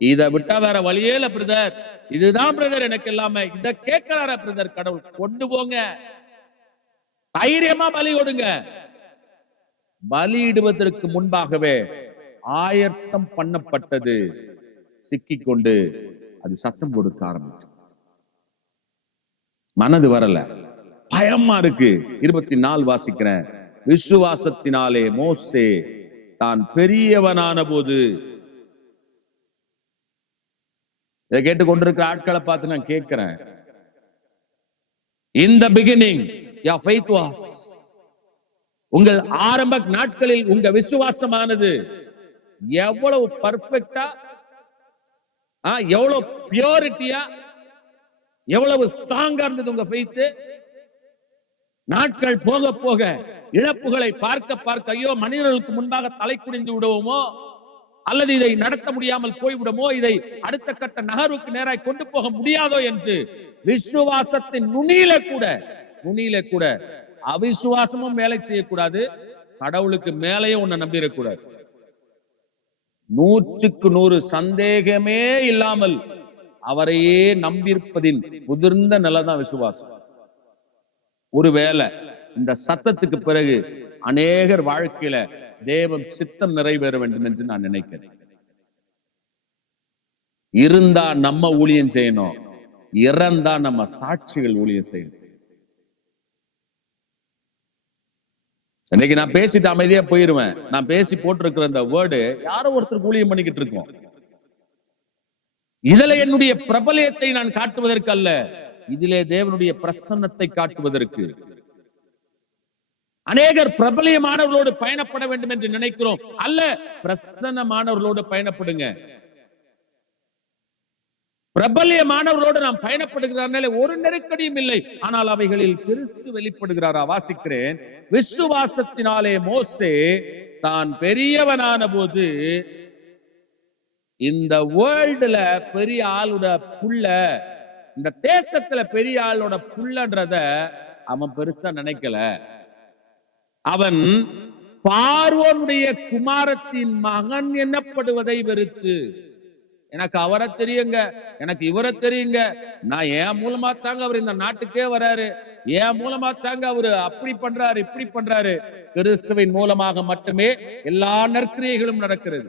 இதை விட்டா வேற வழியே இல்ல பிரதர், இதுதான் பிரதர் எனக்கு எல்லாமே, இத கேட்கிறார பிரதர் கடவுள், கொண்டு போங்க, தைரியமா பலி கொடுங்க. பலியிடுவதற்கு முன்பாகவே ஆயத்தம் பண்ணப்பட்டது சிக்கிக்கொண்டு அது சத்தம் கொடுக்க ஆரம்பிக்கும். மனது வரல, பயமா இருக்கு. 24 வாசிக்கிறேன். விசுவாசத்தினாலே மோசே தான் பெரியவனான போது, இதை கேட்டுக்கொண்டிருக்கிற ஆட்களை பார்த்து நான் கேட்கிறேன், in the beginning your faith was, உங்கள் ஆரம்ப நாட்களில் உங்க விசுவாசமானது எவ்வளவு பர்ஃபெக்டா, எவ்வளவு பியூரிட்டியா, எவ்வளவு ஸ்ட்ராங்கா இருந்தது உங்க ஃபெய்த். நாட்கள் போக போக இழப்புகளை பார்க்க பார்க்க, ஐயோ மனிதர்களுக்கு முன்பாக தலை குனிந்து விடுவோமோ, அல்லது இதை நடத்த முடியாமல் போய்விடுமோ, இதை அடுத்த கட்ட நகர்வுக்கு நேராய் கொண்டு போக முடியாதோ என்று விசுவாசத்தின் நுனியில கூட அவிசுவாசமும் வேலை செய்யக்கூடாது. கடவுளுக்கு மேலேயும் உன்னை நம்பிடக்கூடாது. 100க்கு 100 சந்தேகமே இல்லாமல் அவரையே நம்பியிருப்பதின் முதிர்ந்த நிலைதான் விசுவாசம். ஒருவேளை இந்த சத்தத்துக்கு பிறகு அநேகர் வாழ்க்கையில தேவன் சித்தம் நிறைவேற வேண்டும் என்று நான் நினைக்கிறேன். இருந்தா நம்ம ஊழியம் செய்யணும், இறந்தா நம்ம சாட்சிகள் ஊழியம் செய்யணும். இன்னைக்கு நான் பேசிட்டு அமைதியா போயிருவேன். நான் பேசி போட்டிருக்கிற இந்த வேர்டு யாரோ ஒருத்தருக்கு ஊழியம் பண்ணிக்கிட்டு இருக்கோம். இதுல என்னுடைய பிரபலயத்தை நான் காட்டுவதற்கு அல்ல, இதிலே தேவனுடைய பிரசன்னத்தை காட்டுவதற்கு. அநேகர் பிரபலியமானவர்களோடு பயணப்பட வேண்டும் என்று நினைக்கிறோம், அல்ல, பிரசன்னமானவர்களோடு பயணப்படுங்க. பிரபல்யமானவர்களோடு நாம் பயணப்படுகிறார் ஒரு நெருக்கடியும் இல்லை, ஆனால் அவைகளில் கிறிஸ்து வெளிப்படுகிறாரா. வாசிக்கிறேன். விசுவாசத்தினாலே மோசே தான் பெரியவனான போது, இந்த வேர்ல்டுல பெரிய ஆளோட புள்ள, இந்த தேசத்துல பெரிய ஆளோட புள்ளன்றத அவன் பெருசா நினைக்கல. அவன் பார்வோனுடைய குமாரத்தின் மகன் என்னப்படுவதை வெறுத்து, எனக்கு அவரை தெரியுங்க, எனக்கு இவரை தெரியுங்க, நான் என் மூலமா தாங்க அவர் இந்த நாட்டுக்கே வராரு, என் மூலமா தாங்க அவரு அப்படி பண்றாரு இப்படி பண்றாரு. கிறிஸ்துவின் மூலமாக மட்டுமே எல்லா நற்கிரியைகளும் நடக்கிறது.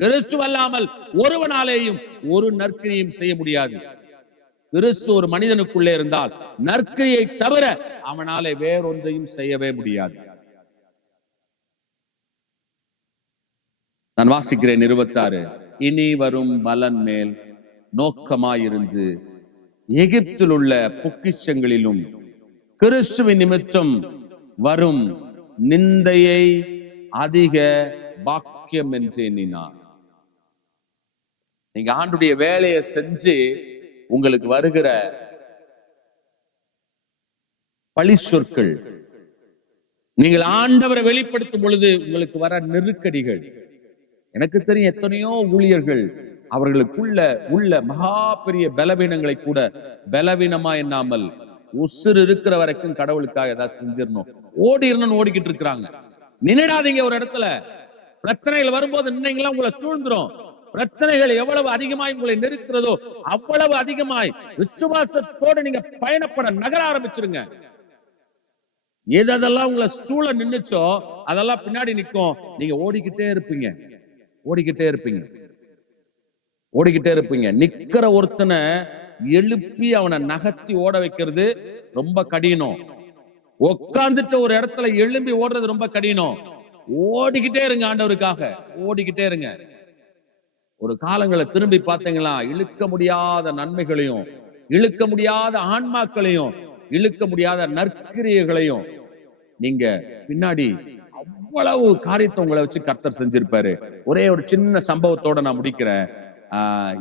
கிறிஸ்து அல்லாமல் ஒருவனாலேயும் ஒரு நற்கிரியும் செய்ய முடியாது. கிறிஸ்து ஒரு மனிதனுக்குள்ளே இருந்தால் நற்கிரியை தவிர அவனாலே வேறொன்றையும் செய்யவே முடியாது. நான் வாசிக்கிறேன் 26. இனி வரும் பலன் மேல் நோக்கமாயிருந்து எகிப்தில் உள்ள பொக்கிஷங்களிலும் கிறிஸ்துவின் நிமித்தம் வரும் நிந்தையை அதிக பாக்கியம் என்று எண்ணினார். நீங்க ஆண்டுடைய வேலையை செஞ்சு உங்களுக்கு வருகிற பழி சொற்கள், நீங்கள் ஆண்டவரை வெளிப்படுத்தும் பொழுது உங்களுக்கு வர நெருக்கடிகள், எனக்கு தெரியும் எத்தனையோ ஊழியர்கள் அவர்களுக்குள்ள மகா பெரிய பலவீனங்களை கூட பலவீனமா எண்ணாமல் உசுறு இருக்கிற வரைக்கும் கடவுளுக்காக ஏதாவது செஞ்சிடணும், ஓடிக்கிட்டு இருக்கிறாங்க. நின்னுடாதீங்க ஒரு இடத்துல. பிரச்சனைகள் வரும்போது நின்னீங்களா உங்களை சூழ்ந்துரும். பிரச்சனைகள் எவ்வளவு அதிகமாய் உங்களை நெருக்கிறதோ அவ்வளவு அதிகமாய் விசுவாசத்தோடு நீங்க பயணப்பட நகர ஆரம்பிச்சிருங்க. எதெல்லாம் உங்களை சூழ நின்னுச்சோ அதெல்லாம் பின்னாடி நிற்கும். நீங்க ஓடிக்கிட்டே இருப்பீங்க. நிக்கிற ஒருத்தனை எழுப்பி அவனை நகர்த்தி ஓட வைக்கிறது ரொம்ப கடினம். உட்கார்ந்துட்டு ஒரு இடத்துல எழும்பி ஓடுறது ரொம்ப கடினம். ஓடிக்கிட்டே இருங்க, ஆண்டவருக்காக ஓடிக்கிட்டே இருங்க. ஒரு காலங்களை திரும்பி பார்த்தீங்களா, இழுக்க முடியாத நன்மைகளையும் இழுக்க முடியாத ஆன்மாக்களையும் இழுக்க முடியாத நற்கிரியைகளையும் நீங்க பின்னாடி அவ்வளவு காரியத்தை உங்களை வச்சு கர்த்தர் செஞ்சிருப்பாரு. ஒரே ஒரு சின்ன சம்பவத்தோட நான் முடிக்கிறேன்.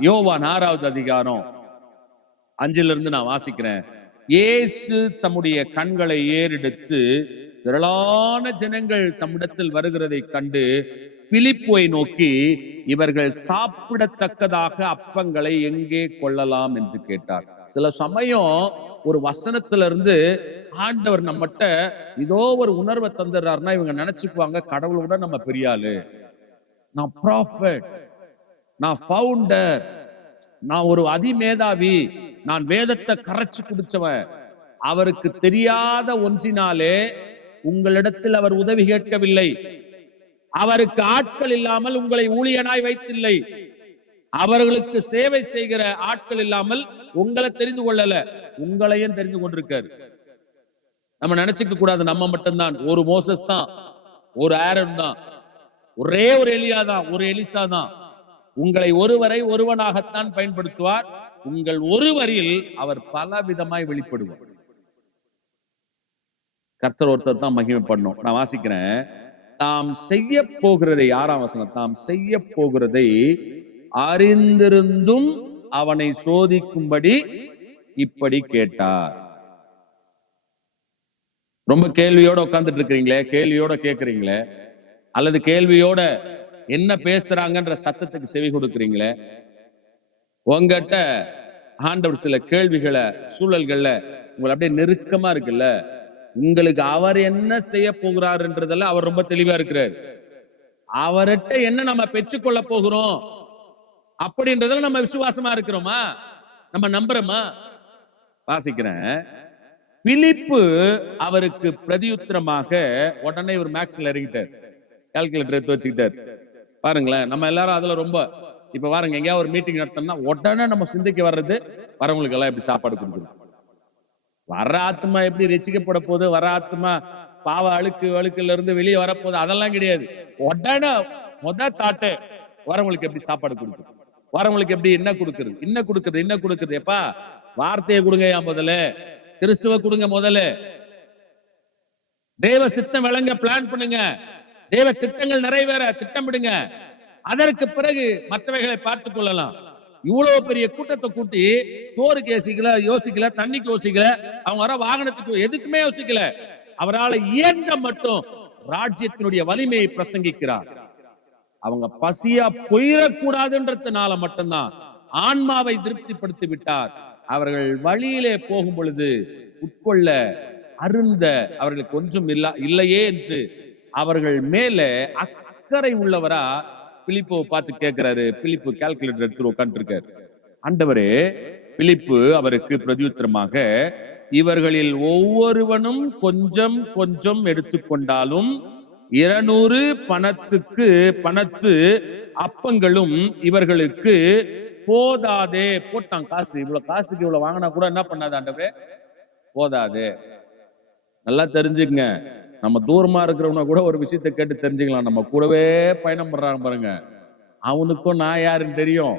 யோவான் 6வது அதிகாரம் 5ல இருந்து நான் வாசிக்கிறேன். இயேசு தம்முடைய கண்களை ஏறெடுத்து திரளான ஜனங்கள் தம்மிடத்தில் வருகிறதை கண்டு பிலிப்பை நோக்கி, இவர்கள் சாப்பிடத்தக்கதாக அப்பங்களை எங்கே கொள்ளலாம் என்று கேட்டார். சில சமயம் ஒரு வசனத்துல இருந்து ஆண்டவர் நம்மகிட்ட ஏதோ ஒரு உணர்வை தந்துடுறாருன்னா இவங்க நினைச்சுக்குவாங்க கடவுளோட நம்ம பெரிய ஆளு, நான் ப்ராஃபட், நான் ஃபவுண்டர், நான் ஒரு அதிமேதாவி, நான் வேதத்தை கரைச்சு குடிச்சவன். அவருக்கு தெரியாத ஒன்றினாலே உங்களிடத்தில் அவர் உதவி கேட்கவில்லை. அவருக்கு ஆட்கள் இல்லாமல் உங்களை ஊழியனாய் வைத்தில்லை. அவர்களுக்கு சேவை செய்கிற ஆட்கள் இல்லாமல் உங்களை தெரிந்து கொள்ளல, உங்களையும் தெரிந்து கொண்டிருக்காரு. நம்ம நினைச்சுக்க கூடாது நம்ம மட்டும்தான், ஒரு மோசஸ் தான், ஒரு ஆரோன் தான், ஒரே ஒரு எலியா தான், ஒரு எலிசா தான். உங்களை ஒருவரை ஒருவனாகத்தான் பயன்படுத்துவார். உங்கள் ஒருவரில் அவர் பல விதமாய் வெளிப்படுவார். கர்த்தர் ஒருத்தர் தான் மகிமைப்படணும். நான் வாசிக்கிறேன். தாம் செய்ய போகிறதை, 6ஆம் வசனம், தாம் செய்ய போகிறதை அறிந்திருந்தும் அவனை சோதிக்கும்படி இப்படி கேட்டார். ரொம்ப கேள்வியோட உட்கார்ந்துட்டு இருக்கிறீங்களே, கேள்வியோட கேட்கறீங்களே, அல்லது கேள்வியோட என்ன பேசுறாங்கன்ற சத்தத்துக்கு செவி கொடுக்குறீங்களே, உங்ககிட்ட ஆண்டவர் சில கேள்விகளை சூழல்கள்ல உங்களை அப்படியே நெருக்கமா இருக்குல்ல, உங்களுக்கு அவர் என்ன செய்ய போகிறாருன்றதெல்லாம் அவர் ரொம்ப தெளிவா இருக்கிறார். அவர்கிட்ட என்ன நம்ம பெற்றுக்கொள்ள போகிறோம் அப்படின்றதுல நம்ம விசுவாசமா இருக்கிறோமா, நம்ம நம்புறோமா? வாசிக்கிறேன். பிலிப்பு அவருக்கு பிரதியுத்தரமாக, உடனே ஒரு மேக்ஸ்ல இறங்கிட்டார், கால்குலேட்டர் எடுத்து வச்சுக்கிட்டார். பாருங்களேன், நம்ம எல்லாரும் அதுல ரொம்ப இப்ப பாருங்க, எங்கேயாவது ஒரு மீட்டிங் நடத்தோம்னா உடனே நம்ம சிந்திக்க வர்றது வரவங்களுக்கு எல்லாம் எப்படி சாப்பாடு கொடுக்குறது, வர ஆத்மா எப்படி ரசிக்கப்பட போகுது, வர ஆத்மா பாவ அழுக்குல இருந்து வெளியே வரப்போகுது, அதெல்லாம் கிடையாது. உடனே தாட்டு வரவங்களுக்கு எப்படி சாப்பாடு கொடுக்குறது, வரவங்களுக்கு எப்படி என்ன கொடுக்குறது. எப்பா வார்த்தையை கொடுங்க, முதல்ல கிறிஸ்துவ கொடுங்க, முதல்ல தேவ சித்தம் விளங்க பிளான் பண்ணுங்க, தேவ திட்டங்கள் நிறைவேற திட்டமிடுங்க, அதற்கு பிறகு மற்றவைகளை பார்த்துக் கொள்ளலாம். இவ்வளவு பெரிய கூட்டத்தை கூட்டி சோறுக்கு யோசிக்கல, தண்ணிக்கு யோசிக்கல, அவங்க வர வாகனத்துக்கு எதுக்குமே யோசிக்கல. அவரால் இயங்க மட்டும் ராஜ்யத்தினுடைய வலிமையை பிரசங்கிக்கிறார். அவங்க பசியா போயிடக்கூடாதுன்றதுனால மட்டும்தான் ஆன்மாவை திருப்திப்படுத்தி விட்டார். அவர்கள் வழியிலே போகும் பொழுது உட்கொள்ள அருந்த அவர்களுக்கு ஒன்றும் இல்லையே என்று அவர்கள் மேல அக்கறை உள்ளவரா பிலிப்பை பார்த்து கேட்கிறாரு. பிலிப்பு கால்குலேட்டர் எடுத்து உட்கார்ந்து இருக்காரு. ஆண்டவரே, பிலிப்பு அவருக்கு பிரதியுத்தரமாக, இவர்களில் ஒவ்வொருவனும் கொஞ்சம் கொஞ்சம் எடுத்துக்கொண்டாலும் 200 பணத்து அப்பங்களும் இவர்களுக்கு போதாதே. போட்டான் காசு, இவ்வளவு காசுக்கு இவ்வளவு வாங்கினா கூட என்ன பண்ணாது ஆண்டவரே, போதாதே. நல்லா தெரிஞ்சுங்க, நம்ம தூரமா இருக்கிறவன கூட ஒரு விஷயத்தை கேட்டு தெரிஞ்சுக்கலாம். நம்ம கூடவே பயணம் பண்றாங்க பாருங்க, அவனுக்கும் நான் யாருன்னு தெரியும்,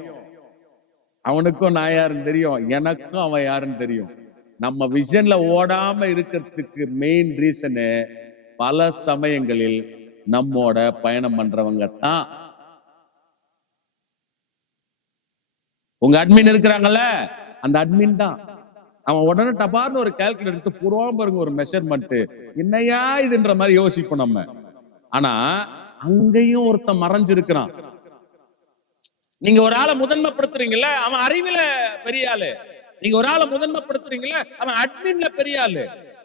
எனக்கும் அவன் யாருன்னு தெரியும். நம்ம விஷன்ல ஓடாம இருக்கிறதுக்கு மெயின் ரீசனு பல சமயங்களில் நம்மோட பயணம் பண்றவங்க தான். உங்க அட்மின் இருக்கிறாங்கல்ல, அந்த அட்மின் தான். அவன் உடனே டபார்னு ஒரு கால்குலேட்டர் எடுத்து போடுவான் பாருங்க, ஒரு மெஷர்மெண்ட், என்னையா இதுன்ற மாதிரி யோசிப்போம் நம்ம. ஆனா அங்கேயும் ஒருத்தன் மறைஞ்சிருக்கிறான். நீங்க ஒரு ஆளை முதன்மைப்படுத்துறீங்கல்ல, அவன் அறிவில பெரிய ஆளு. நீங்க ஒரு ஆளை முதன்மைப்படுத்துறீங்கல்ல, அவன் அட்மின்ல பெரிய ஆளு.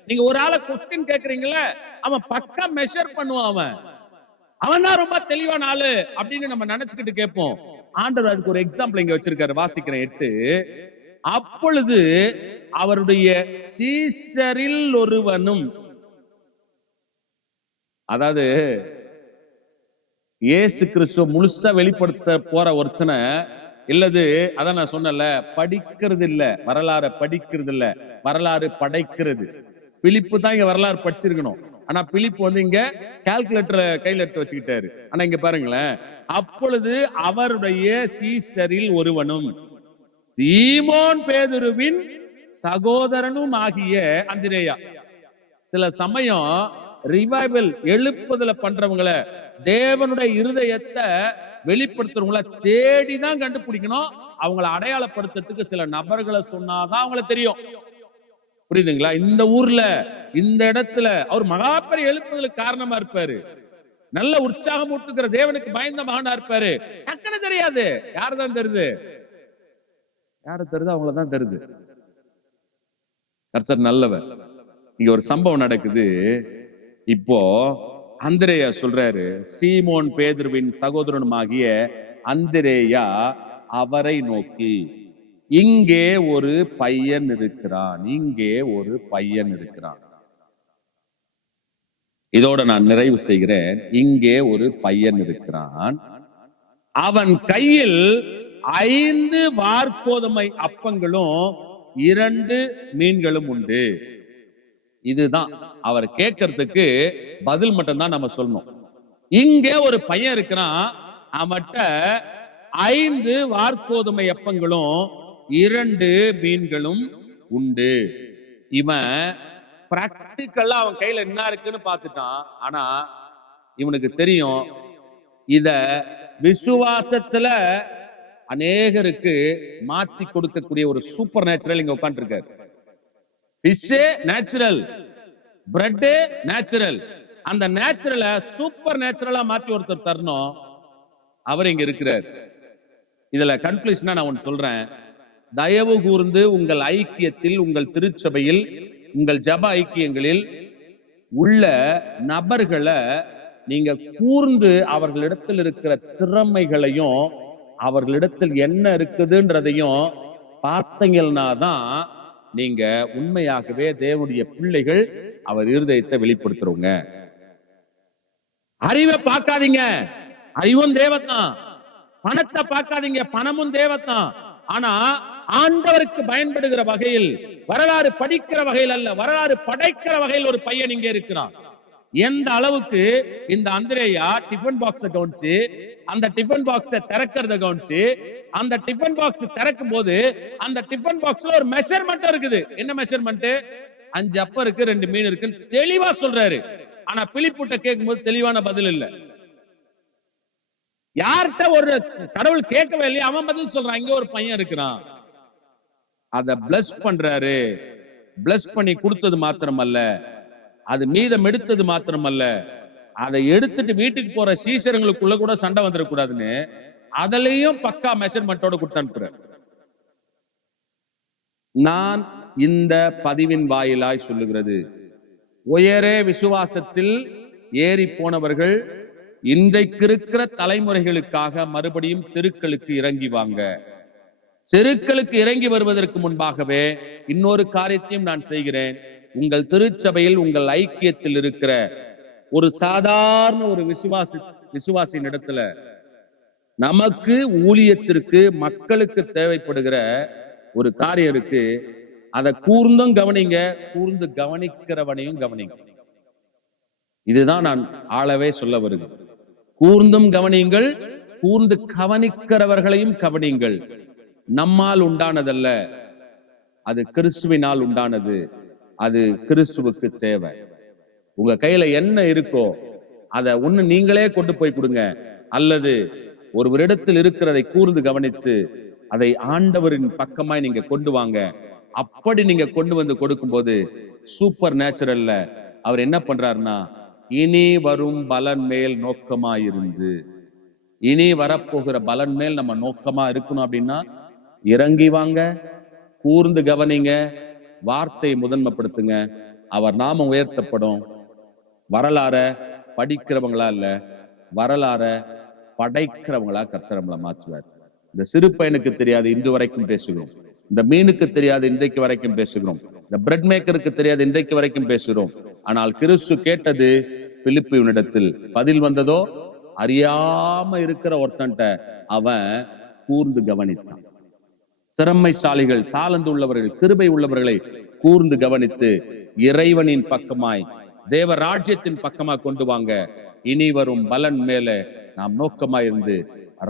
நீங்க ஒரு ஆளை கொஸ்டின் கேக்குறீங்கல்ல, அவன் பக்கா மெஷர் பண்ணுவான். அவன் தான் ரொம்ப தெளிவான ஆளு அப்படின்னு நம்ம நினைச்சுக்கிட்டு கேட்போம். ஆண்டவர் அதுக்கு ஒரு எக்ஸாம்பிள் இங்க வச்சிருக்காரு. வாசிக்கிறேன் 8. அப்பொழுது அவருடைய சீஷரில் ஒருவனும், அதாவது இயேசு கிறிஸ்துவ முழுசா வெளிப்படுத்த போற ஒருத்தனை இல்லது, அதான் நான் சொன்னல, படிக்கிறது இல்ல, வரலாறு படிக்கிறது இல்ல, வரலாறு படைக்கிறது. பிலிப்பு தான் இங்க வரலாறு படிச்சிருக்கணும். ஆனா பிலிப்பு இங்க கால்குலேட்டரை கையில எடுத்து வச்சுக்கிட்டாரு. ஆனா இங்க பாருங்களேன், அப்பொழுது அவருடைய சீஷரில் ஒருவனும், சீமோன் பேதுருவின் சகோதரனும் ஆகிய அந்திரேயா. சில சமயம் ரிவைவல் எழுப்புதல பண்றவங்களை, தேவனுடைய இருதயத்தை வெளிப்படுத்துறவங்கள தேடிதான் கண்டுபிடிக்கணும். அவங்களை அடையாளப்படுத்துறதுக்கு சில நபர்களை சொன்னாதான் அவங்கள தெரியும். புரியுதுங்களா? இந்த ஊர்ல இந்த இடத்துல அவர் மகாபெரிய எழுப்புதலுக்கு காரணமா இருப்பாரு. நல்ல உற்சாகம் ஊட்டுகிற தேவனுக்கு பயந்த மகனா இருப்பாரு. டக்குன்னு தெரியாது. யாருதான் தெரியுது? யாரு தெரியுது? அவங்களதான் தெரியுது. கர்த்தர் நல்லவர். இங்க ஒரு சம்பவம் நடக்குது. இப்போ அந்திரேயா சொல்றாரு, சீமோன் பேதுருவின் சகோதரனுமாகிய அந்திரேயா அவரை நோக்கி, இங்கே ஒரு பையன் இருக்கிறான், இங்கே ஒரு பையன் இருக்கிறான். இதோட நான் நிறைவு செய்கிறேன். இங்கே ஒரு பையன் இருக்கிறான், அவன் கையில் 5 வார்கோதுமை அப்பங்களும் 2 மீன்களும் உண்டு. இதுதான் அவர் கேட்கறதுக்கு பதில் மட்டும் தான் நம்ம சொல்லணும். இங்கே ஒரு பையன் இருக்கிறான், அவன்கிட்ட 5 வார்கோதுமை அப்பங்களும் 2 மீன்களும் உண்டு. இவன் பிராக்டிக்கலா அவன் கையில என்ன இருக்குன்னு பார்த்துட்டான். ஆனா இவனுக்கு தெரியும், இத விசுவாசத்துல அநேகருக்கு மாற்றி கொடுக்கக்கூடிய ஒரு சூப்பர் நேச்சுரல் இங்க உட்கார்ந்து இருக்காரு. Fish natural, bread natural. அந்த நேச்சுரலை சூப்பர் நேச்சுரலா மாத்தி ஒருத்தர் தரணும். அவர் இங்க இருக்கிறார். இதுல கன்க்ளூஷனா நான் ஒன்னு சொல்றேன். தயவு கூர்ந்து உங்கள் ஐக்கியத்தில், உங்கள் திருச்சபையில், உங்கள் ஜப ஐக்கியங்களில் உள்ள நபர்களை நீங்க கூர்ந்து அவர்களிடத்தில் இருக்கிற திறமைகளையும் அவர்களிடத்தில் என்ன இருக்குதுன்றதையும் பார்த்தீங்கன்னா தான் நீங்க உண்மையாகவே தேவனுடைய பிள்ளைகள், அவர் இருதயத்தை வெளிப்படுத்துறவங்க. அறிவை பார்க்காதீங்க, அறிவும் தேவத்தான். பணத்தை பார்க்காதீங்க, பணமும் தேவத்தான். ஆனா ஆண்டவருக்கு பயன்படுகிற வகையில், வரலாறு படிக்கிற வகையில் அல்ல, வரலாறு படைக்கிற வகையில் ஒரு பையன் இங்கே இருக்கிறான். எந்த அளவுக்கு இந்த அந்திரேயா டிஃபன் பாக்ஸை கவனிச்சு, அந்த டிஃபன் பாக்ஸை திறக்கிறத கவனிச்சு, அந்த டிஃபன் பாக்ஸ் திறக்கும் போது அந்த டிஃபன் பாக்ஸ்ல ஒரு மெஷர்மெண்ட் இருக்குது. என்ன மெஷர்மெண்ட்? 5 அப்பம் இருக்கு, 2 மீன் இருக்குன்னு தெளிவா சொல்றாரு. ஆனா பிலிப்புட்ட கேட்கும் போது தெளிவான பதில் இல்ல. யார்கிட்ட ஒரு கடவுள் கேட்கவே இல்லையா, அவன் பதில் சொல்றான். இங்க ஒரு பையன் இருக்கிறான், அத பிளஸ் பண்றாரு. பிளஸ் பண்ணி கொடுத்தது மாத்திரமல்ல, அது மீதம் எடுத்தது மாத்திரமல்ல, அதை எடுத்துட்டு வீட்டுக்கு போற சீசர்களுக்குள்ள கூட சண்டை வந்துடக்கூடாதுன்னு அதுலயும் பக்கா மெஷர்மெண்டோட கொடுத்து அனுப்புறார். நான் இந்த பதிவின் வாயிலாய் சொல்லுகிறது, உயரே விசுவாசத்தில் ஏறி போனவர்கள் இன்றைக்கு இருக்கிற தலைமுறைகளுக்காக மறுபடியும் தெருக்களுக்கு இறங்கி வாங்க. தெருக்களுக்கு இறங்கி வருவதற்கு முன்பாகவே இன்னொரு காரியத்தையும் நான் செய்கிறேன். உங்கள் திருச்சபையில், உங்கள் ஐக்கியத்தில் இருக்கிற ஒரு சாதாரண ஒரு விசுவாசியின் இடத்துல நமக்கு ஊழியத்திற்கு, மக்களுக்கு தேவைப்படுகிற ஒரு காரியம் இருக்கு. அதை கூர்ந்தும் கவனிங்க, கூர்ந்து கவனிக்கிறவனையும் கவனிங்க. இதுதான் நான் ஆளவே சொல்ல வருகிறேன். கூர்ந்தும் கவனியுங்கள், கூர்ந்து கவனிக்கிறவர்களையும் கவனியுங்கள். நம்மால் உண்டானதல்ல, அது கிறிஸ்துவினால் உண்டானது. அது கிறிஸ்துவுக்கு தேவை. உங்க கையில என்ன இருக்கோ அதை ஒண்ணு நீங்களே கொண்டு போய் கொடுங்க, அல்லது ஒருவரிடத்தில் இருக்கிறதை கூர்ந்து கவனித்து அதை ஆண்டவரின் பக்கமாய் நீங்க கொண்டு வாங்க. அப்படி நீங்க கொண்டு வந்து கொடுக்கும் போது சூப்பர் நேச்சுரல்ல அவர் என்ன பண்றாருன்னா, இனி வரும் பலன் மேல் நோக்கமாயிருந்து, இனி வரப்போகிற பலன் மேல் நம்ம நோக்கமா இருக்கணும். அப்படின்னா இறங்கி வாங்க, கூர்ந்து கவனிங்க, வார்த்தையை முதன்மைப்படுத்துங்க, அவர் நாமம் உயர்த்தப்படும். வரலாற படிக்கிறவங்களா இல்ல, வரலாற படைக்கிறவங்களா கர்த்தர் நம்மளை மாற்றுவார். இந்த சிறு பையனுக்கு தெரியாது, இன்று வரைக்கும் பேசுகிறோம். இந்த மீனுக்கு தெரியாது, இன்றைக்கு வரைக்கும் பேசுகிறோம். இந்த பிரெட் மேக்கருக்கு தெரியாது, இன்றைக்கு வரைக்கும் பேசுகிறோம். ஆனால் கிறிஸ்து கேட்டது பிலிப்புவினிடத்தில் பதில் வந்ததோ, அறியாம இருக்கிற ஒருத்தன்ட்ட அவன் கூர்ந்து கவனித்தான். திறமைசாலிகள், தாளந்து உள்ளவர்கள், கிருபை உள்ளவர்களை கூர்ந்து கவனித்து இறைவனின் பக்கமாய், தேவ ராஜ்யத்தின் பக்கமா கொண்டு வாங்க. இனி வரும் பலன் மேல நாம் நோக்கமாயிருந்து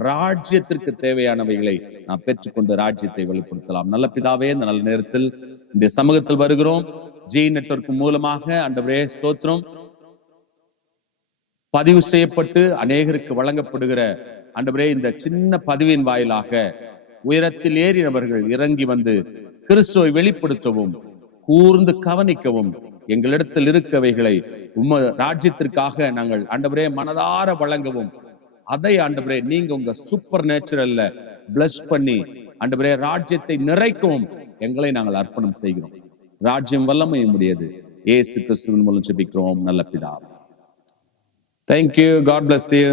ராஜ்யத்திற்கு தேவையானவைகளை நாம் பெற்றுக்கொண்டு ராஜ்யத்தை வெளிப்படுத்தலாம். நல்ல பிதாவே, இந்த நல்ல நேரத்தில் இந்த சமூகத்தில் வருகிறோம். ஜி நெட்வொர்க் மூலமாக ஆண்டவரே ஸ்தோத்திரம், பதிவு செய்யப்பட்டு அநேகருக்கு வழங்கப்படுகிற ஆண்டவரே இந்த சின்ன பதிவின் வாயிலாக உயரத்தில் ஏறினவர்கள் இறங்கி வந்து கிறிஸ்துவை வெளிப்படுத்தவும் கூர்ந்து கவனிக்கவும் எங்களிடத்தில் இருக்கவைகளை ராஜ்யத்திற்காக நாங்கள் ஆண்டவரே மனதார வழங்கவும், அதை ஆண்டவரே நீங்க உங்க சூப்பர் நேச்சுரல்ல பிளஸ் பண்ணி ஆண்டவரே ராஜ்யத்தை நிறைக்கவும் எங்களை நாங்கள் அர்ப்பணம் செய்கிறோம். ராஜ்யம் வல்லமையும் உடையது. இயேசு கிறிஸ்துவின் மூலம் ஜெபிக்கிறோம் நல்ல பிதாவே. Thank you. God bless you.